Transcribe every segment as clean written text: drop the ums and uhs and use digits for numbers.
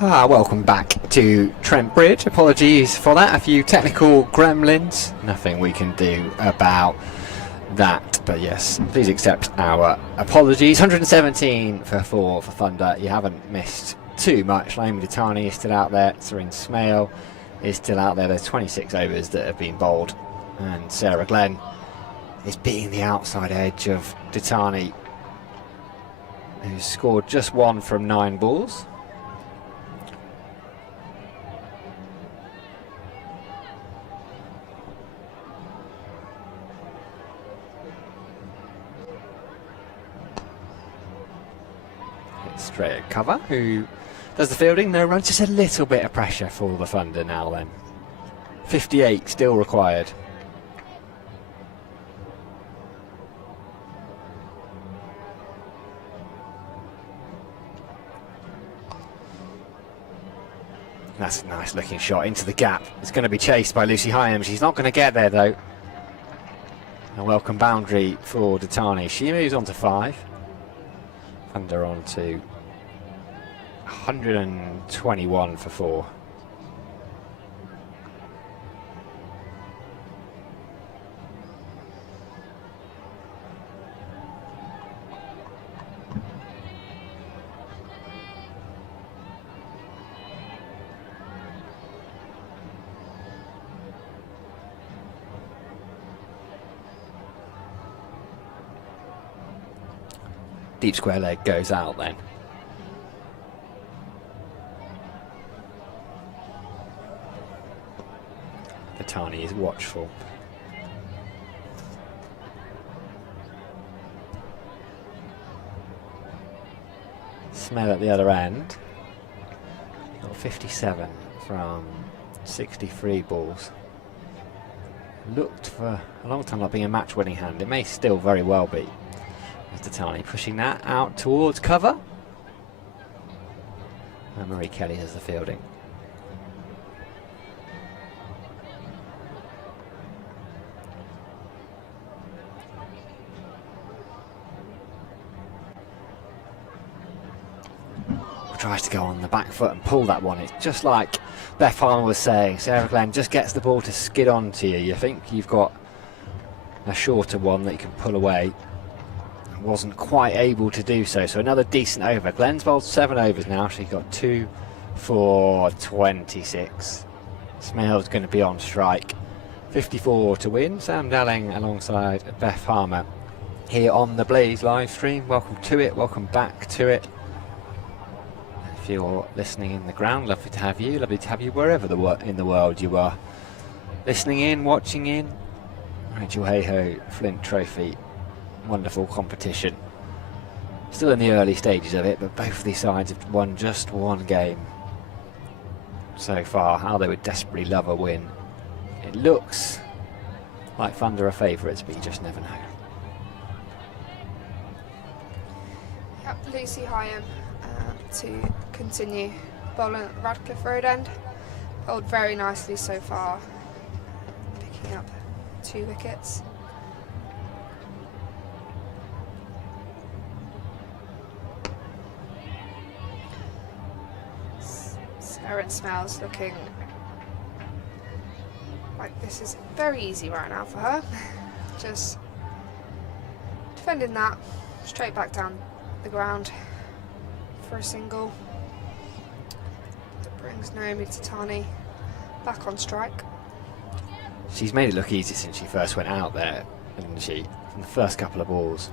Welcome back to Trent Bridge. Apologies for that, a few technical gremlins. Nothing we can do about that, but yes, please accept our apologies. 117 for 4 for Thunder. You haven't missed too much. Naomi Ditani is still out there. Serene Smale is still out there. There's 26 overs that have been bowled, and Sarah Glenn is beating the outside edge of Ditani, who's scored just 1 from 9 balls. Straight at cover, who does the fielding. No runs, just a little bit of pressure for the Thunder now then. 58 still required. That's a nice looking shot into the gap. It's going to be chased by Lucy Heyhoe. She's not going to get there though. A welcome boundary for Ditani. She moves on to 5. Thunder on to 121 for 4. Deep square leg goes out then. Ditani is watchful. Smell at the other end. Got 57 from 63 balls. Looked for a long time like being a match-winning hand. It may still very well be. Ditani pushing that out towards cover. And Marie Kelly has the fielding. Tries to go on the back foot and pull that one. It's just like Beth Harmer was saying. Sarah Glenn just gets the ball to skid onto you. You think you've got a shorter one that you can pull away. Wasn't quite able to do so. So another decent over. Glenn's bowled 7 overs now. She got 2 for 26. Smale's going to be on strike. 54 to win. Sam Dalling alongside Beth Harmer here on the Blaze live stream. Welcome to it. Welcome back to it. If you're listening in the ground, lovely to have you. Lovely to have you wherever in the world you are listening in, watching in. Rachael Heyhoe Flint Trophy. Wonderful competition. Still in the early stages of it, but both of these sides have won just 1 game so far. How they would desperately love a win. It looks like Thunder are favourites, but you just never know. Yep, Lucy Heyhoe to continue bowling at the Radcliffe Road end. Bowled very nicely so far, picking up 2 wickets. Serene Smale's looking like this is very easy right now for her. Just defending that, straight back down the ground for a single. That brings Naomi Ditani back on strike. She's made it look easy since she first went out there, hasn't she? From the first couple of balls.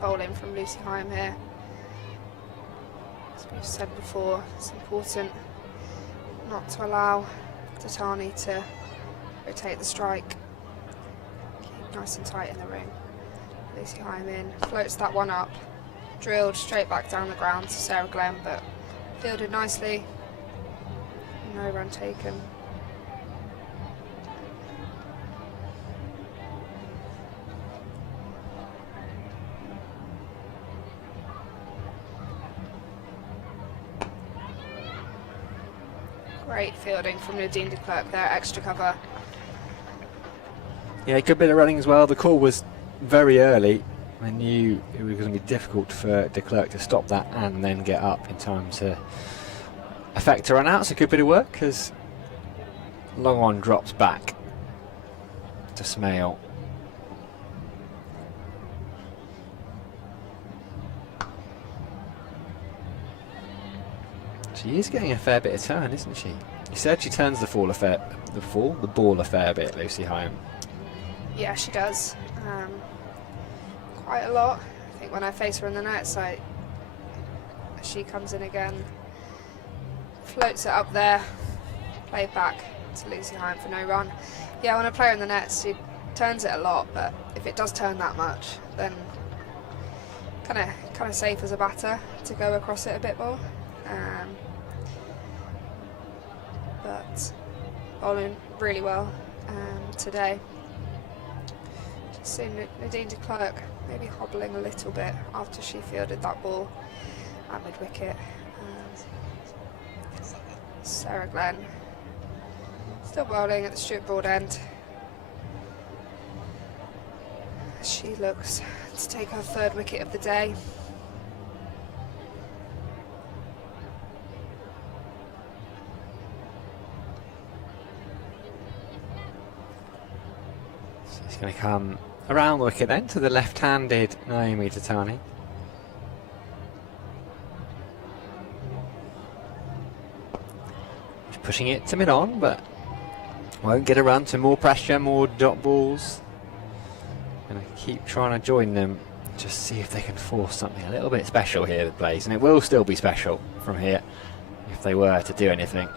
Bowling from Lucy Heyhoe here. As we've said before, it's important not to allow Ditani to rotate the strike. Keep nice and tight in the ring. Lucy Heyhoe in, floats that one up, drilled straight back down the ground to Sarah Glenn, but fielded nicely. No run taken. Great fielding from Nadine de Klerk there, extra cover. Yeah, good bit of running as well. The call was very early. I knew it was going to be difficult for de Klerk to stop that and then get up in time to affect a run out. It's a good bit of work as long one drops back to Smale. She is getting a fair bit of turn, isn't she? You said she turns the ball a fair bit, Lucy Heyhoe. Yeah, she does. Quite a lot. I think when I face her in the net, so she comes in again, floats it up there, play it back to Lucy Heyhoe for no run. Yeah, when I play her in the net, she turns it a lot, but if it does turn that much, then kind of safe as a batter to go across it a bit more. But bowling really well today. Just seen Nadine de Klerk maybe hobbling a little bit after she fielded that ball at mid-wicket. Sarah Glenn still bowling at the Stuart Broad end. She looks to take her third wicket of the day. She's going to come around the wicket then to the left-handed Naomi Tatani. She's pushing it to mid-on, but won't get a run, to more pressure, more dot balls. Going to keep trying to join them, just see if they can force something a little bit special here, the Blaze, and it will still be special from here if they were to do anything.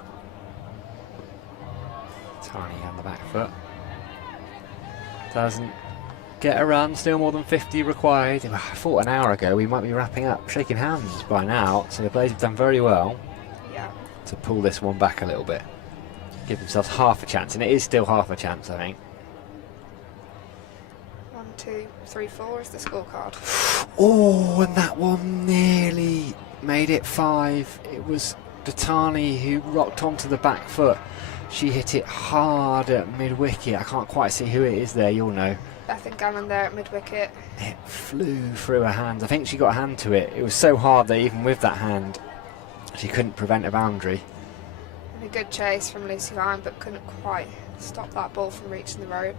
Tiny on the back foot. Doesn't get a run, still more than 50 required. I thought an hour ago we might be wrapping up, shaking hands by now, so the Blaze have done very well to pull this one back a little bit. Give themselves half a chance, and it is still half a chance, I think. 1, 2, 3, 4 is the scorecard. Oh, and that one nearly made it 5. It was Datani who rocked onto the back foot. She hit it hard at mid-wicket. I can't quite see who it is there, you'll know. Bethan Gannon there at mid-wicket. It flew through her hands. I think she got a hand to it. It was so hard that even with that hand, she couldn't prevent a boundary. And a good chase from Lucy Heyhoe, but couldn't quite stop that ball from reaching the rope.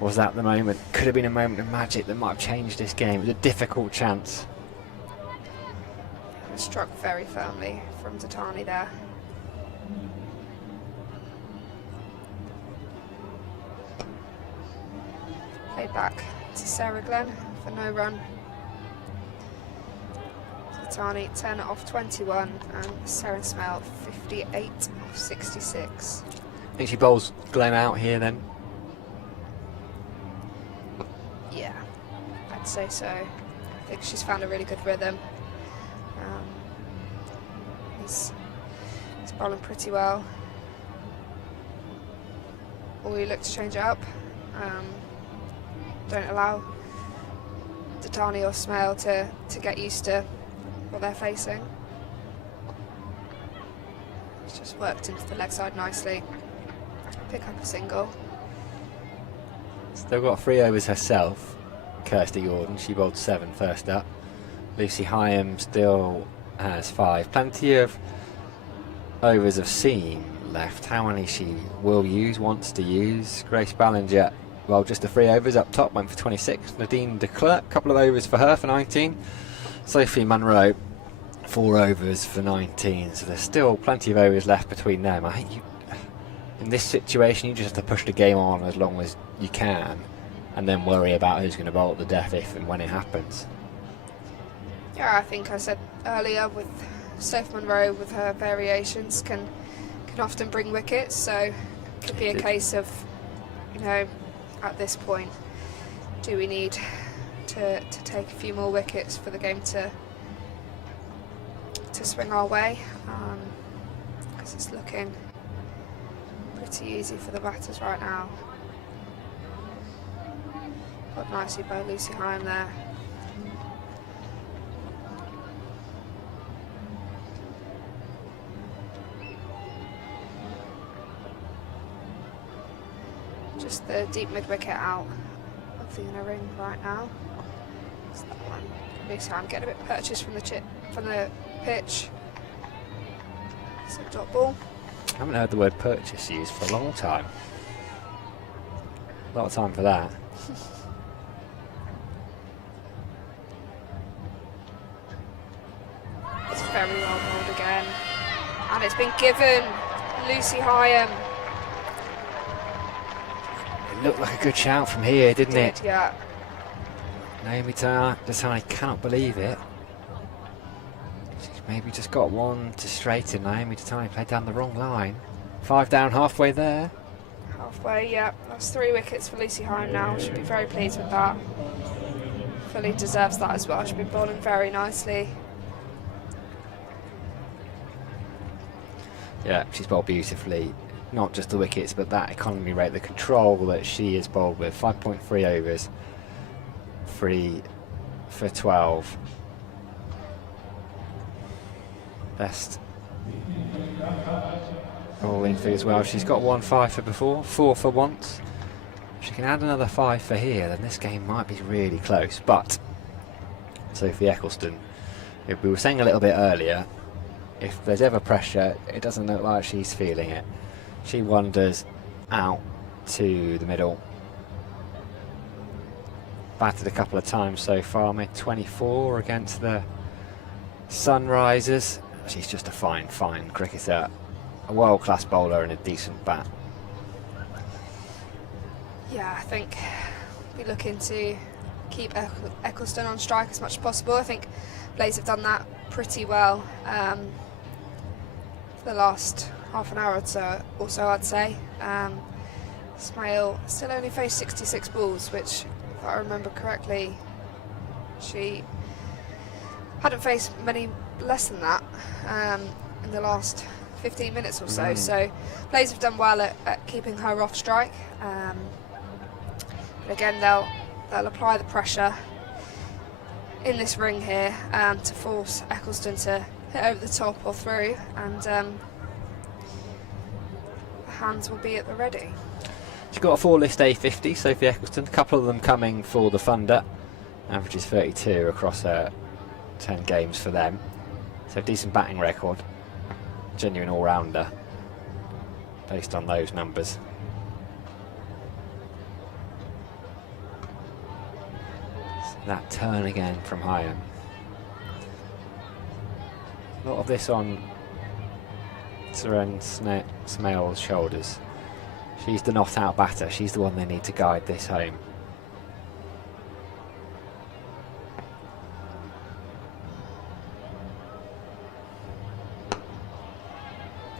Was that the moment? Could have been a moment of magic that might have changed this game. It was a difficult chance. It was struck very firmly from Tatani there. Played back to Sarah Glenn for no run. Tatani 10 off 21 and Sarah Smale 58 off 66. I think she bowls Glenn out here then. Yeah, I'd say so. I think she's found a really good rhythm. He's bowling pretty well. Or we look to change it up. Don't allow Tatani or Smale to get used to what they're facing. It's just worked into the leg side nicely. Pick up a single. Still got 3 overs herself, Kirsty Gordon. She bowled 7 first up. Lucy Heyhoe still has 5. Plenty of overs of seam left. How many she will use, wants to use. Grace Ballinger, well, just the 3 overs up top, went for 26. Nadine de Klerk, couple of overs for her for 19. Sophie Munro, 4 overs for 19. So there's still plenty of overs left between them. I think in this situation, you just have to push the game on as long as you can, and then worry about who's going to bowl at the death if and when it happens. Yeah, I think I said earlier with Sophie Munro, with her variations, can often bring wickets. So it could be a case of, you know, at this point, do we need to take a few more wickets for the game to swing our way? Because it's looking pretty easy for the batters right now. Got nicely by Lucy Heyhoe there. Just the deep mid-wicket out of the inner ring right now. So that one, Lucy Heyhoe getting a bit purchased from the pitch. It's a dot ball. I haven't heard the word purchase used for a long time. A lot of time for that. It's very well bowled again. And it's been given. Lucy Heyhoe. It looked like a good shout from here, didn't it? Yeah. Naomi Datani cannot believe it. She's maybe just got one to straighten. Naomi Datani played down the wrong line. 5 down, halfway there. Halfway, yeah. That's 3 wickets for Lucy Heyhoe now. She'll be very pleased with that. Fully deserves that as well. She'll be bowling very nicely. Yeah, she's bowled beautifully. Not just the wickets, but that economy rate, the control that she is bowled with. 5.3 overs. 3 for 12. Best bowling figure as well. She's got 1 5 for before, 4 for once. If she can add another 5 for here, then this game might be really close. But Sophie Eccleston, we were saying a little bit earlier, if there's ever pressure, it doesn't look like she's feeling it. She wanders out to the middle. Batted a couple of times so far, made 24 against the Sunrisers. She's just a fine cricketer. A world-class bowler and a decent bat. Yeah, I think we're looking to keep Eccleston on strike as much as possible. I think Blaze have done that pretty well for the last half an hour or so, I'd say. Ismail still only faced 66 balls, which, if I remember correctly, she hadn't faced many less than that in the last 15 minutes or so. So Blaze have done well at keeping her off strike. But again, they'll apply the pressure in this ring here to force Eccleston to hit over the top or through, and the hands will be at the ready. She's got a 4-list A50, Sophie Eccleston. A couple of them coming for the funder. Averages 32 across 10 games for them. So decent batting record. Genuine all-rounder based on those numbers. So that turn again from Heyhoe. A lot of this on Seren Smail's shoulders. She's the not-out batter. She's the one they need to guide this home.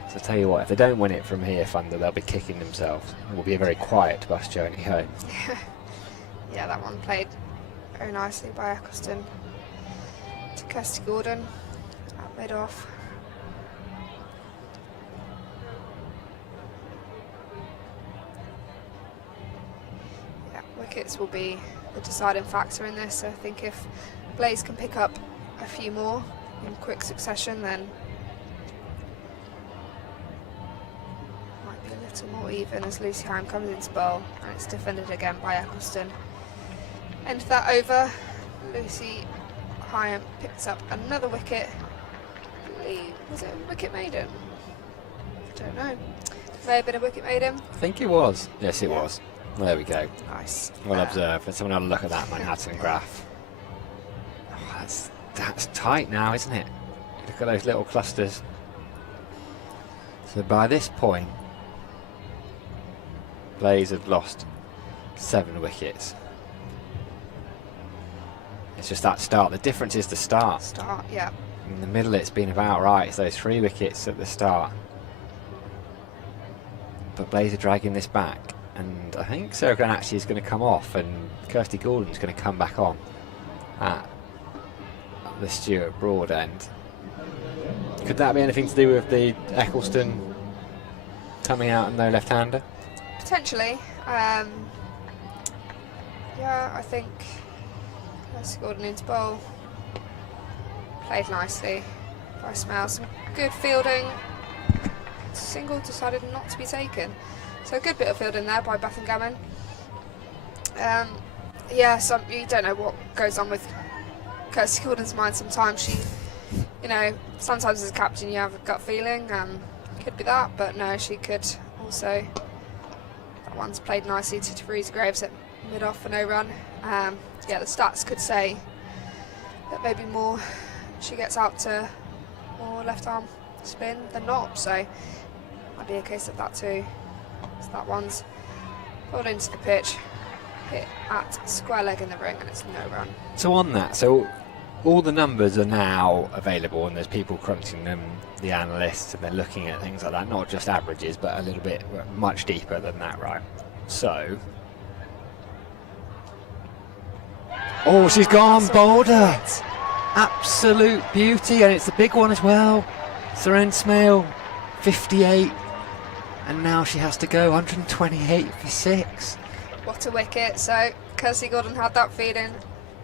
So I tell you what, if they don't win it from here, Thunder, they'll be kicking themselves. It will be a very quiet bus journey home. Yeah, that one played very nicely by Eccleston to Kirsty Gordon at mid-off. Yeah, wickets will be the deciding factor in this. I think if Blaze can pick up a few more in quick succession, then might be a little more even as Lucy Heyhoe comes into bowl, and it's defended again by Eccleston. End of that over, Lucy Heyhoe picks up another wicket. I believe, was it a wicket maiden? I don't know. May have been a wicket maiden. I think it was. Yes, it was. There we go. Nice. Well observed. Let's have another look at that Manhattan graph. Oh, that's tight now, isn't it? Look at those little clusters. So by this point, Blaze have lost 7 wickets. It's just that start. The difference is the start. Start, yeah. In the middle, it's been about right. It's those 3 wickets at the start. But Blaze are dragging this back. And I think Sarah Glenn actually is going to come off, and Kirsty Gordon's going to come back on at the Stuart Broad end. Could that be anything to do with the Eccleston coming out and no left-hander? Potentially. Yeah, I think Kirsty Gordon into bowl. Played nicely by Smell. Some good fielding. Single decided not to be taken. So a good bit of fielding there by Bath and Gammon. Yeah, you don't know what goes on with Kirsty Gordon's mind sometimes. She, sometimes as a captain you have a gut feeling, could be that, but no, she could also. That one's played nicely to Teresa Graves at mid-off for no run. Yeah, the stats could say that maybe more she gets out to more left arm spin than not, so might be a case of that too. So that one's pulled into the pitch, hit at square leg in the ring, and it's no run. So on that, so all the numbers are now available, and there's people crunching them, the analysts, and they're looking at things like that, not just averages, but a little bit much deeper than that, right? So, oh, she's gone bolder. Absolute beauty, and it's the big one as well. Seren Smale, 58, and now she has to go 128 for 6. What a wicket. So Kirsty Gordon had that feeling,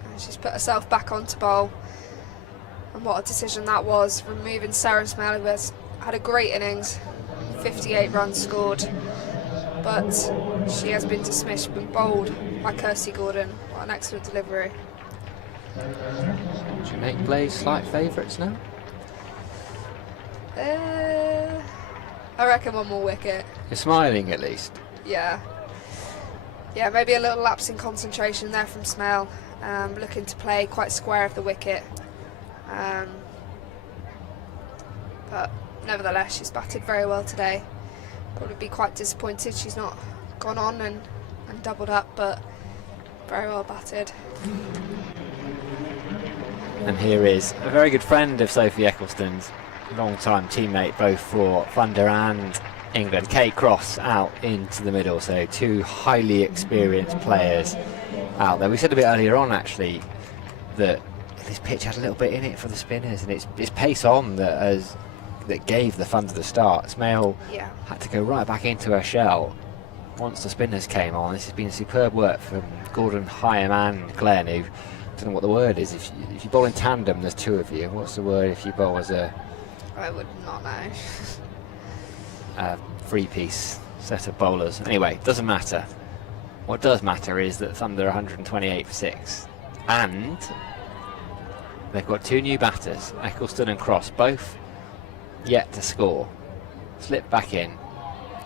and she's put herself back onto bowl. And what a decision that was, removing Seren Smale, who has had a great innings, 58 runs scored, but she has been dismissed. She's been bowled by Kirsty Gordon. What an excellent delivery. Should we make Blaze slight favourites now? I reckon one more wicket. You're smiling at least. Yeah. Yeah, maybe a little lapse in concentration there from Smale. Looking to play quite square of the wicket. But nevertheless, she's batted very well today. Probably be quite disappointed she's not gone on and doubled up, but very well batted. And here is a very good friend of Sophie Ecclestone's, long-time teammate both for Thunder and England, Kate Cross, out into the middle. So two highly experienced players out there. We said a bit earlier on actually that this pitch had a little bit in it for the spinners, and it's pace on that gave the Thunder the start. Smale had to go right back into her shell once the spinners came on. This has been superb work from Gordon, Hyam and Glenn, who, I don't know what the word is. If you bowl in tandem, there's two of you. What's the word if you bowl as a... I would not know. Three-piece set of bowlers. Anyway, doesn't matter. What does matter is that Thunder 128 for 6. And they've got two new batters, Ecclestone and Cross, both yet to score. Slip back in.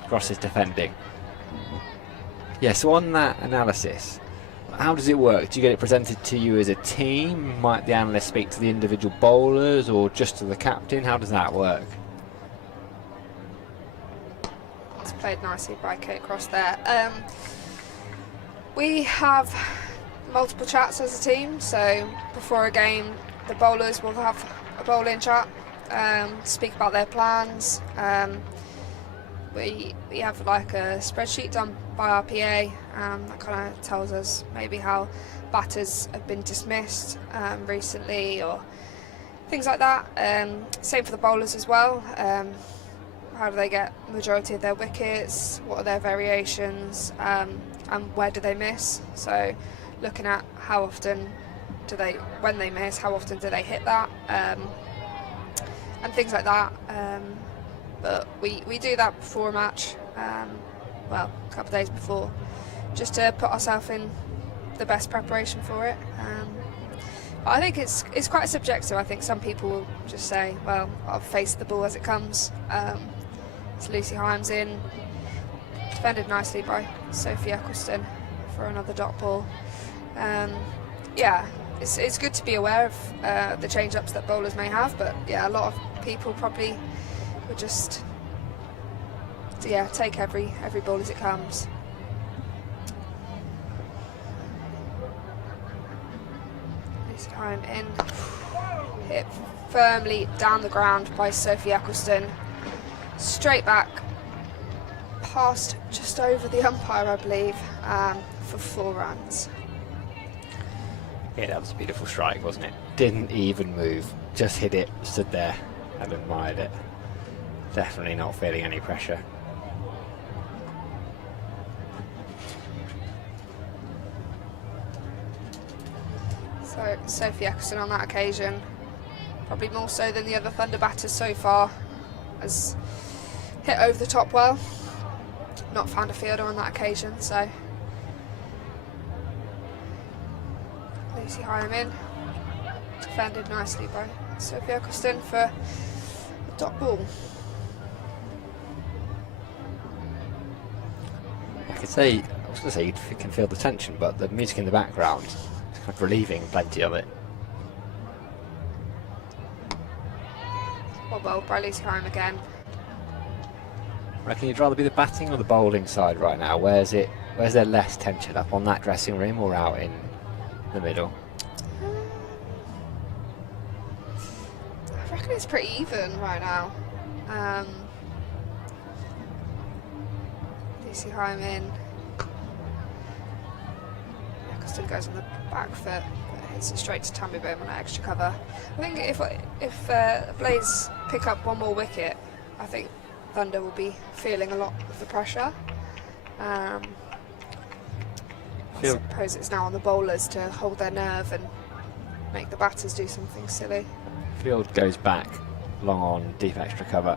Cross is defending. Yeah, so on that analysis, how does it work? Do you get it presented to you as a team? Might the analyst speak to the individual bowlers or just to the captain? How does that work? It's played nicely by Kate Cross there. We have multiple chats as a team, so before a game the bowlers will have a bowling chat, speak about their plans. We have like a spreadsheet done by our PA that kind of tells us maybe how batters have been dismissed recently or things like that. Same for the bowlers as well. How do they get the majority of their wickets? What are their variations? And where do they miss? So looking at how often when they miss, how often do they hit that? And things like that. But we do that before a match, well, a couple of days before, just to put ourselves in the best preparation for it. I think it's quite subjective. I think some people will just say, well, I'll face the ball as it comes. So Lucy Hyam's in, defended nicely by Sophie Ecclestone for another dot ball. Yeah, it's good to be aware of the change-ups that bowlers may have, but yeah, a lot of people probably would just take every ball as it comes. Lucy Hyam in, hit firmly down the ground by Sophie Ecclestone, straight back past just over the umpire, I believe, for 4 runs. Yeah, that was a beautiful strike, wasn't it? Didn't even move, just hit it, stood there and admired it. Definitely not feeling any pressure. So Sophie Ecclestone on that occasion, probably more so than the other Thunder batters so far, has hit over the top well. Not found a fielder on that occasion, so Lucy Heyhoe in. Defended nicely by Sophie Eccleston for a dot ball. I was going to say you can feel the tension, but the music in the background is kind of relieving plenty of it. Well, by Lucy Heyhoe again. Reckon you'd rather be the batting or the bowling side right now? Where's there less tension, up on that dressing room or out in the middle? I reckon it's pretty even right now. Lucy Heyhoe in. Eccleston goes on the back foot, but hits it straight to Tammy Bowman at extra cover. I think if Blaze pick up one more wicket, I think Thunder will be feeling a lot of the pressure. I suppose it's now on the bowlers to hold their nerve and make the batters do something silly. Field goes back long on, deep extra cover.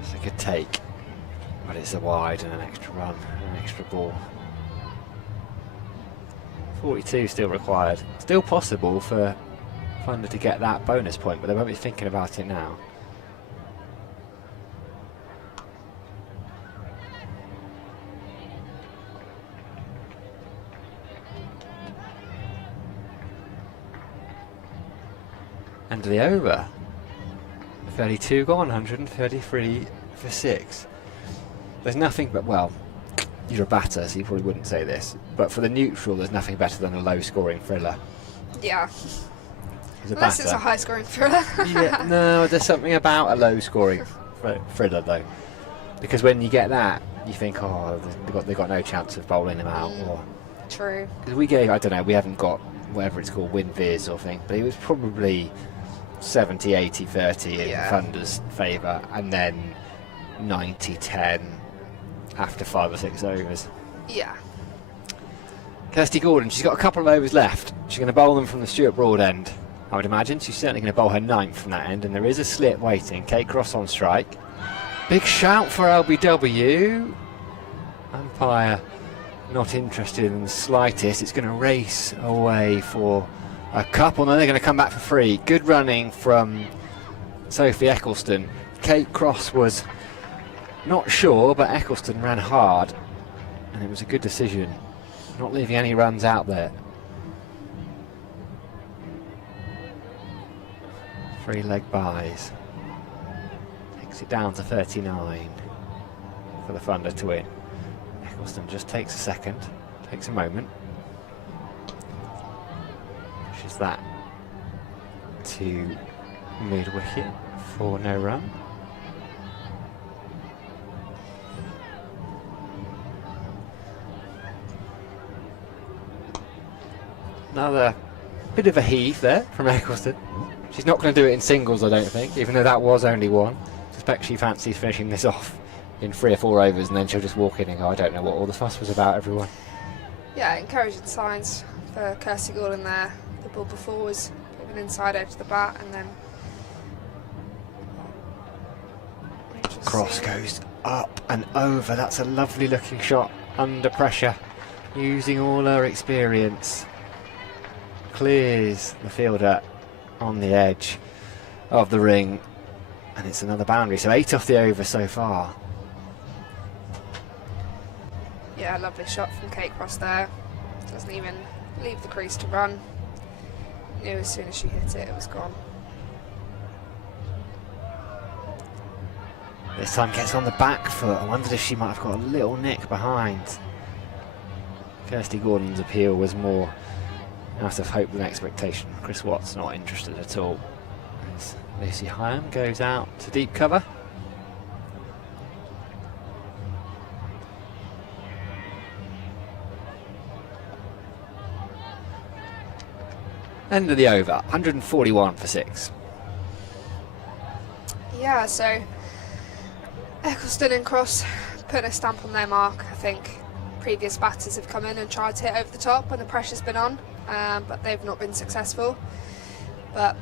It's a good take, but it's a wide and an extra run, an extra ball. 42 still required. Still possible for Thunder to get that bonus point, but they won't be thinking about it now. End of the over. 32 gone, 133 for 6. There's nothing but, well, you're a batter, so you probably wouldn't say this, but for the neutral, there's nothing better than a low-scoring thriller. Yeah. Unless it's a high-scoring thriller. Yeah, no, there's something about a low-scoring thriller, though, because when you get that, you think, oh, they've got no chance of bowling them out. Or True. because we gave, I don't know, we haven't got whatever it's called, win viz or thing, but it was probably 70, 80, 30 in Thunder's favour, and then 90, 10 after 5 or 6 overs. Yeah. Kirsty Gordon, she's got a couple of overs left. She's going to bowl them from the Stuart Broad end, I would imagine. She's certainly going to bowl her 9th from that end, and there is a slip waiting. Kate Cross on strike. Big shout for LBW. Umpire not interested in the slightest. It's going to race away for a couple, and then they're going to come back for 3. Good running from Sophie Eccleston. Kate Cross was not sure, but Eccleston ran hard, and it was a good decision, not leaving any runs out there. 3 leg byes. Takes it down to 39 for the Thunder to win. Eccleston just takes a second, takes a moment. Pushes that to mid-wicket for no run. Another bit of a heave there from Eccleston. She's not going to do it in singles, I don't think, even though that was only 1. I suspect she fancies finishing this off in 3 or 4 overs, and then she'll just walk in and go, I don't know what all the fuss was about, everyone. Yeah, encouraging signs for Kirsty Gordon there. The ball before was an inside edge to the bat, and then Cross goes up and over. That's a lovely looking shot under pressure, using all her experience. Clears the fielder on the edge of the ring, and it's another boundary. So 8 off the over so far. Yeah, lovely shot from Kate Cross there. Doesn't even leave the crease to run. Knew as soon as she hit it, it was gone. This time gets on the back foot. I wondered if she might have got a little nick behind. Kirsty Gordon's appeal was more out of hope than expectation. Chris Watt's not interested at all. As Lucy Heyhoe goes out to deep cover. End of the over, 141 for 6. Yeah, so Eccleston and Cross put a stamp on their mark. I think previous batters have come in and tried to hit over the top when the pressure's been on, but they've not been successful. But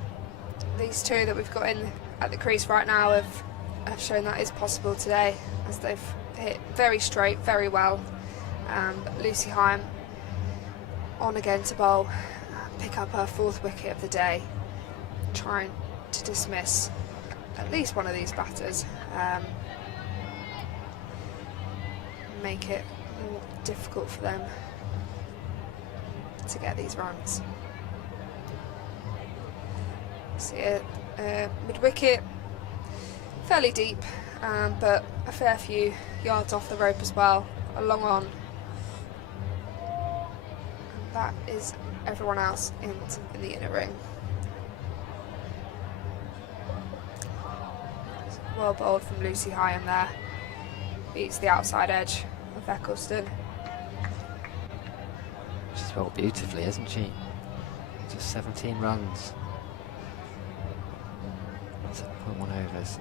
these 2 that we've got in at the crease right now have shown that is possible today, as they've hit very straight, very well. But Lucy Heyhoe on again to bowl, pick up her 4th wicket of the day, trying to dismiss at least one of these batters, make it more difficult for them to get these runs. See it mid-wicket, fairly deep, but a fair few yards off the rope as well, a long on. And that is everyone else in the inner ring. Well bowled from Lucy Heyhoe there, beats the outside edge of Eccleston. She's bowled beautifully, hasn't she? Just 17 runs. 7.1 overs.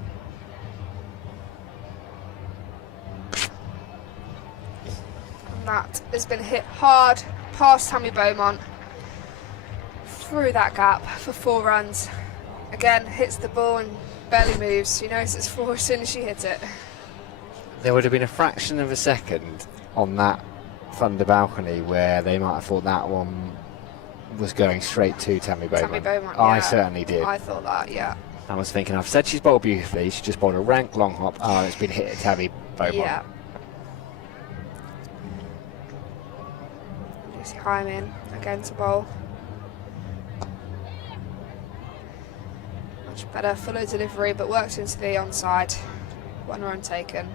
And that has been hit hard past Tammy Beaumont, through that gap for 4 runs. Again, hits the ball and barely moves. She knows it's 4 as soon as she hits it. There would have been a fraction of a second on that Thunder balcony where they might have thought that one was going straight to Tammy Beaumont. Tammy Beaumont, I yeah. certainly did. I thought that, yeah. I was thinking, I've said she's bowled beautifully, she just bowled a rank long hop. Oh, it's been hit at Tammy Beaumont. Yeah. Lucy Heyhoe in again to bowl. Much better, fuller delivery, but works into the onside. 1 run taken.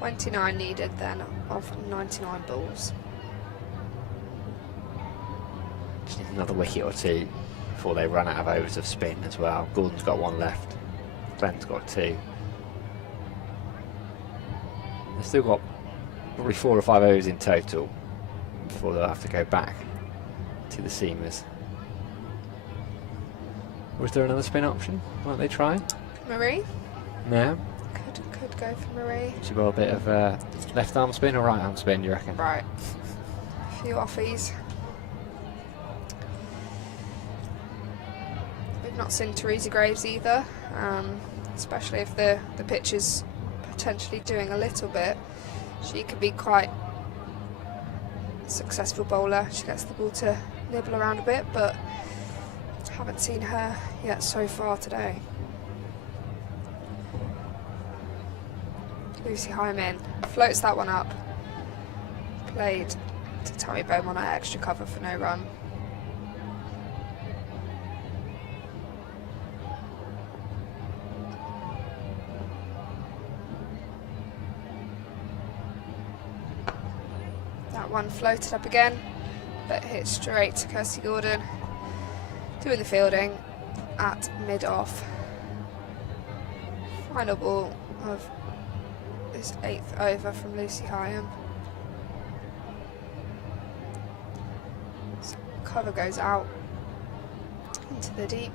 .29 needed then of 99 balls. Just need another wicket or 2 before they run out of overs of spin as well. Gordon's got 1 left. Glenn's got 2. They've still got probably 4 or 5 overs in total before they'll have to go back to the seamers. Was there another spin option? Might they try? Marie? No. Could go for Marie. She got a bit of left arm spin or right arm spin, do you reckon? Right. A few offies. We've not seen Teresa Graves either, especially if the pitch is potentially doing a little bit. She could be quite a successful bowler. She gets the ball to nibble around a bit, but haven't seen her yet so far today. Lucy Heyhoe in, floats that one up. Played to Tammy Beaumont at extra cover for no run. That one floated up again, but hit straight to Kirsty Gordon, doing the fielding at mid-off. Final ball of this 8th over from Lucy Heyhoe. So cover goes out into the deep,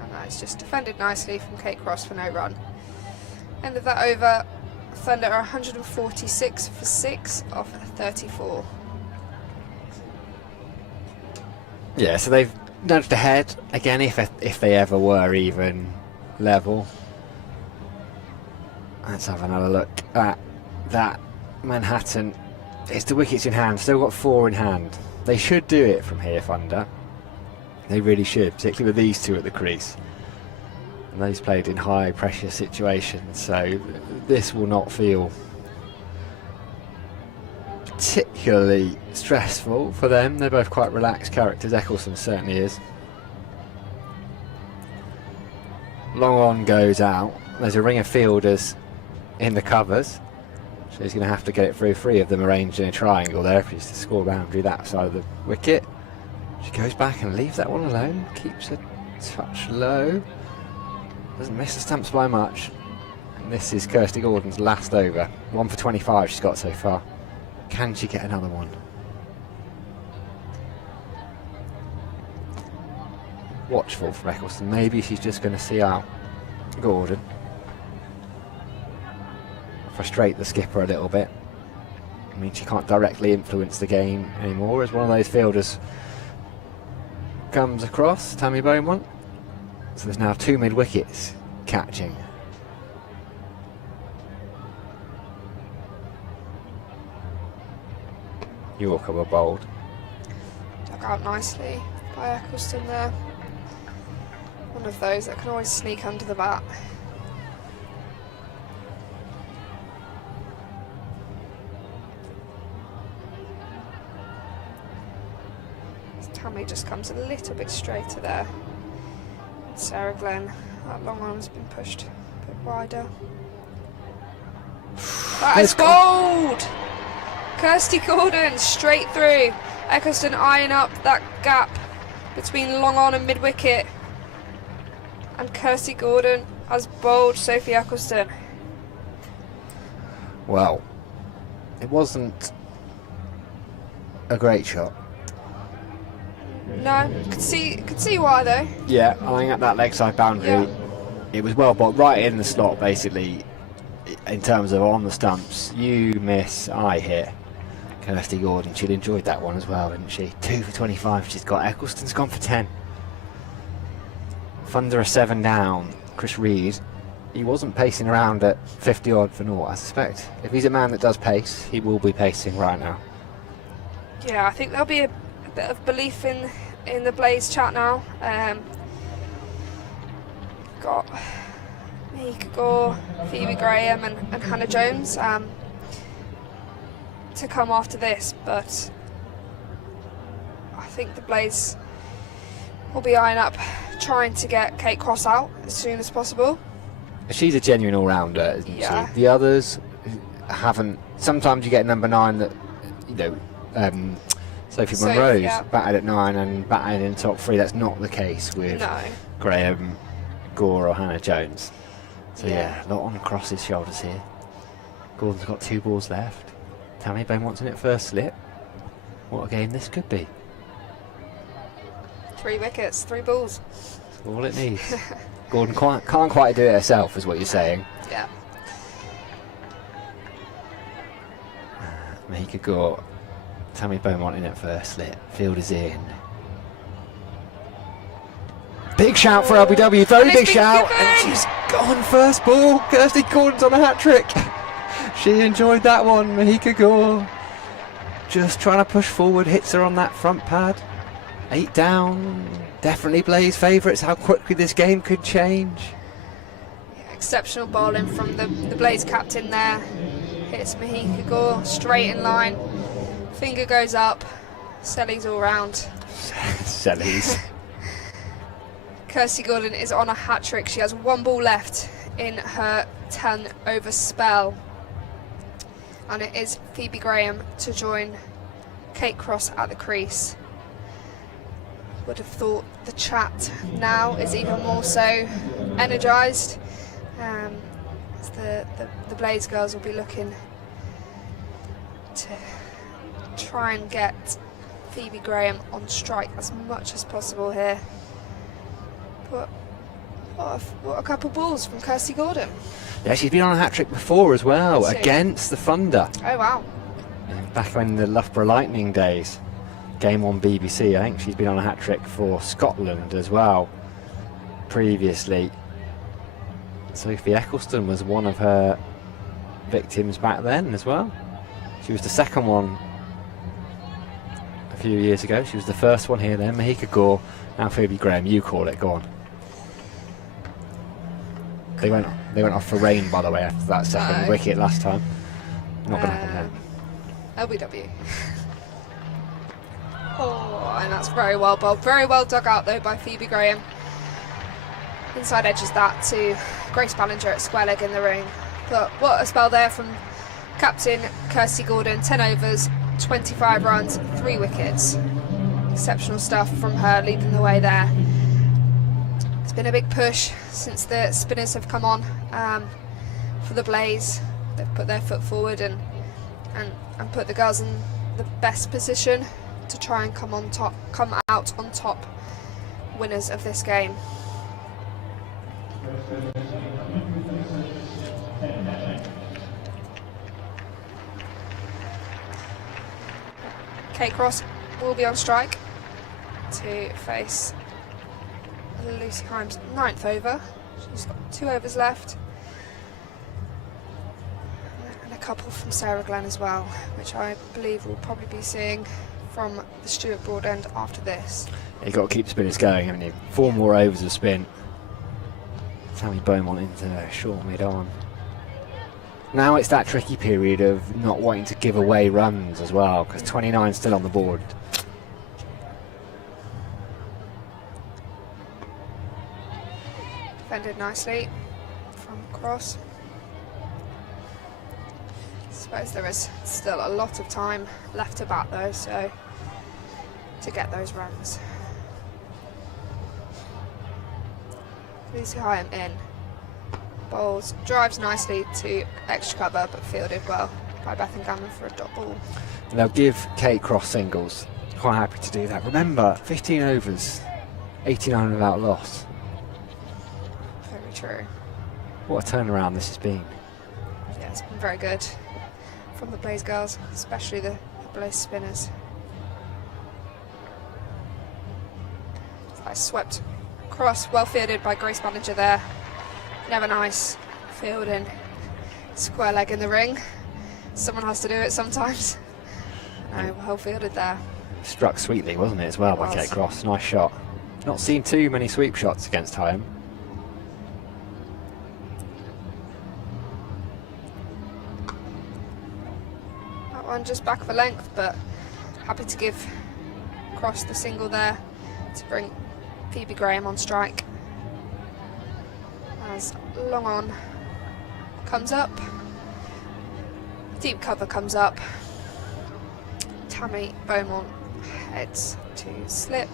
and that's just defended nicely from Kate Cross for no run. End of that over, Thunder are 146 for 6 off 34. Yeah, so they've nudged ahead again if they ever were even level. Let's have another look at that Manhattan. It's the wickets in hand, still got 4 in hand. They should do it from here, Thunder. They really should, particularly with these 2 at the crease. And those played in high pressure situations, so this will not feel particularly stressful for them. They're both quite relaxed characters. Eccleston certainly is. Long on goes out. There's a ring of fielders in the covers, so he's going to have to get it through. 3 of them arranged in a triangle there if he's to score boundary that side of the wicket. She goes back and leaves that one alone, keeps a touch low, doesn't miss the stumps by much. And this is Kirsty Gordon's last over. 1 for 25 she's got so far. Can she get another one? Watchful from Eccleston. Maybe she's just going to see out Gordon, frustrate the skipper a little bit. I mean, she can't directly influence the game anymore as one of those fielders comes across, Tammy Beaumont. So there's now 2 mid-wickets catching Yorker were bowled. Dug out nicely by Eccleston there. One of those that can always sneak under the bat. Tammy just comes a little bit straighter there. Sarah Glenn, that long arm's been pushed a bit wider. That is bowled! Kirsty Gordon straight through. Eccleston eyeing up that gap between long on and mid wicket. And Kirsty Gordon has bowled Sophie Eccleston. Well, it wasn't a great shot. No, could see why though. Yeah, I think at that leg side boundary, it was well bowled right in the slot basically. In terms of on the stumps, you miss, I hit. Kirsty Gordon, she'd enjoyed that one as well, didn't she? 2 for 25 she's got. Eccleston's gone for 10. Thunder are 7 down. Chris Reed, he wasn't pacing around at 50 odd for naught. I suspect if he's a man that does pace, he will be pacing right now. Yeah, I think there'll be a bit of belief in the Blaze chat now. Got Mika Gore, Phoebe Graham and Hannah Jones to come after this, but I think the Blaze will be eyeing up trying to get Kate Cross out as soon as possible. She's a genuine all-rounder, isn't Yeah. she? The others haven't. Sometimes you get number 9 that, you know, Sophie Monroe's batted at 9 and batted in top 3. That's not the case with Graham, Gore or Hannah Jones. So yeah, a lot on Cross's shoulders here. Gordon's got 2 balls left. Tammy Beaumont's in at first slip. What a game this could be. 3 wickets, 3 balls. That's all it needs. Gordon can't quite do it herself, is what you're saying. Yeah. Mahika Gore, Tammy Beaumont in at first slip. Field is in. Big shout for LBW, very big shout, and she's gone first ball. Kirsty Gordon's on a hat-trick. She enjoyed that one, Mahika Gore. Just trying to push forward, hits her on that front pad. 8 down, definitely Blaze favourites, how quickly this game could change. Yeah, exceptional bowling from the Blaze captain there. Hits Mahika Gore straight in line. Finger goes up. Sellies all round. Sellies. Kirsty Gordon is on a hat-trick. She has 1 ball left in her 10 over spell. And it is Phoebe Graham to join Kate Cross at the crease. Would have thought the chat now is even more so energised. As the Blaze girls will be looking to try and get Phoebe Graham on strike as much as possible here. But what a couple of balls from Kirsty Gordon. Yeah, she's been on a hat-trick before as well, against the Thunder. Oh wow. Back in the Loughborough Lightning days. Game on BBC, I think she's been on a hat-trick for Scotland as well previously. Sophie Eccleston was one of her victims back then as well. She was the second one a few years ago. She was the first one here then. Mahika Gore, now Phoebe Graham. You call it, go on. They went off for rain, by the way, after that second wicket last time. Not going to happen then. LBW. Oh, and that's very well bowled. Very well dug out though by Phoebe Graham. Inside edges that to Grace Ballinger at square leg in the ring. But what a spell there from captain Kirsty Gordon. 10 overs, 25 runs, 3 wickets. Exceptional stuff from her leading the way there. It's been a big push since the spinners have come on for the Blaze. They've put their foot forward and put the girls in the best position to try and come out on top, winners of this game. Kate Cross will be on strike to face Lucy Himes' 9th over. She's got 2 overs left. And a couple from Sarah Glenn as well, which I believe we'll probably be seeing from the Stuart Broad end after this. You've got to keep the spinners going, haven't you? 4 more overs of spin. Tammy Beaumont into short mid-on. Now it's that tricky period of not wanting to give away runs as well, because 29 still on the board. Defended nicely from cross. I suppose there is still a lot of time left to bat though, so to get those runs. Lucy Hyam in. Bowls, drives nicely to extra cover, but fielded well by Bethan Gammon for a dot ball. And they'll give Kate Cross singles. Quite happy to do that. Remember, 15 overs, 89 without loss. Very true. What a turnaround this has been. Yeah, it's been very good from the Blaze girls, especially the Blaze spinners. I swept cross, well fielded by Grace Manager there. Never nice fielding, square leg in the ring. Someone has to do it sometimes. No, well fielded there. Struck sweetly, wasn't it, as well, by Kate Cross. Nice shot. Not seen too many sweep shots against Hyam. That one just back of a length, but happy to give Cross the single there to bring Phoebe Graham on strike. As long on comes up, deep cover comes up, Tammy Beaumont heads to slip,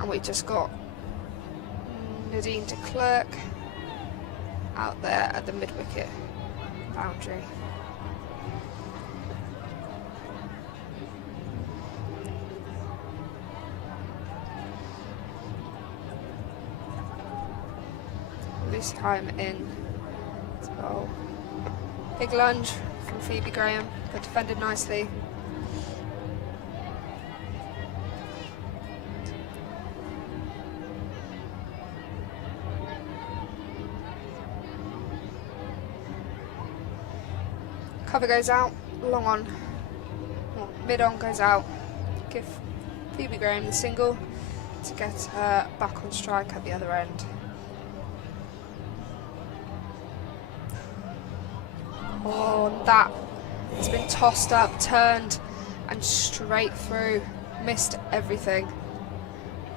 and we just got Nadine de Klerk out there at the mid-wicket boundary. Lucy Hyam in as well. Big lunge from Phoebe Graham, but defended nicely. Cover goes out, long on, well, mid on goes out. Give Phoebe Graham the single to get her back on strike at the other end. Oh, that has been tossed up, turned and straight through. Missed everything.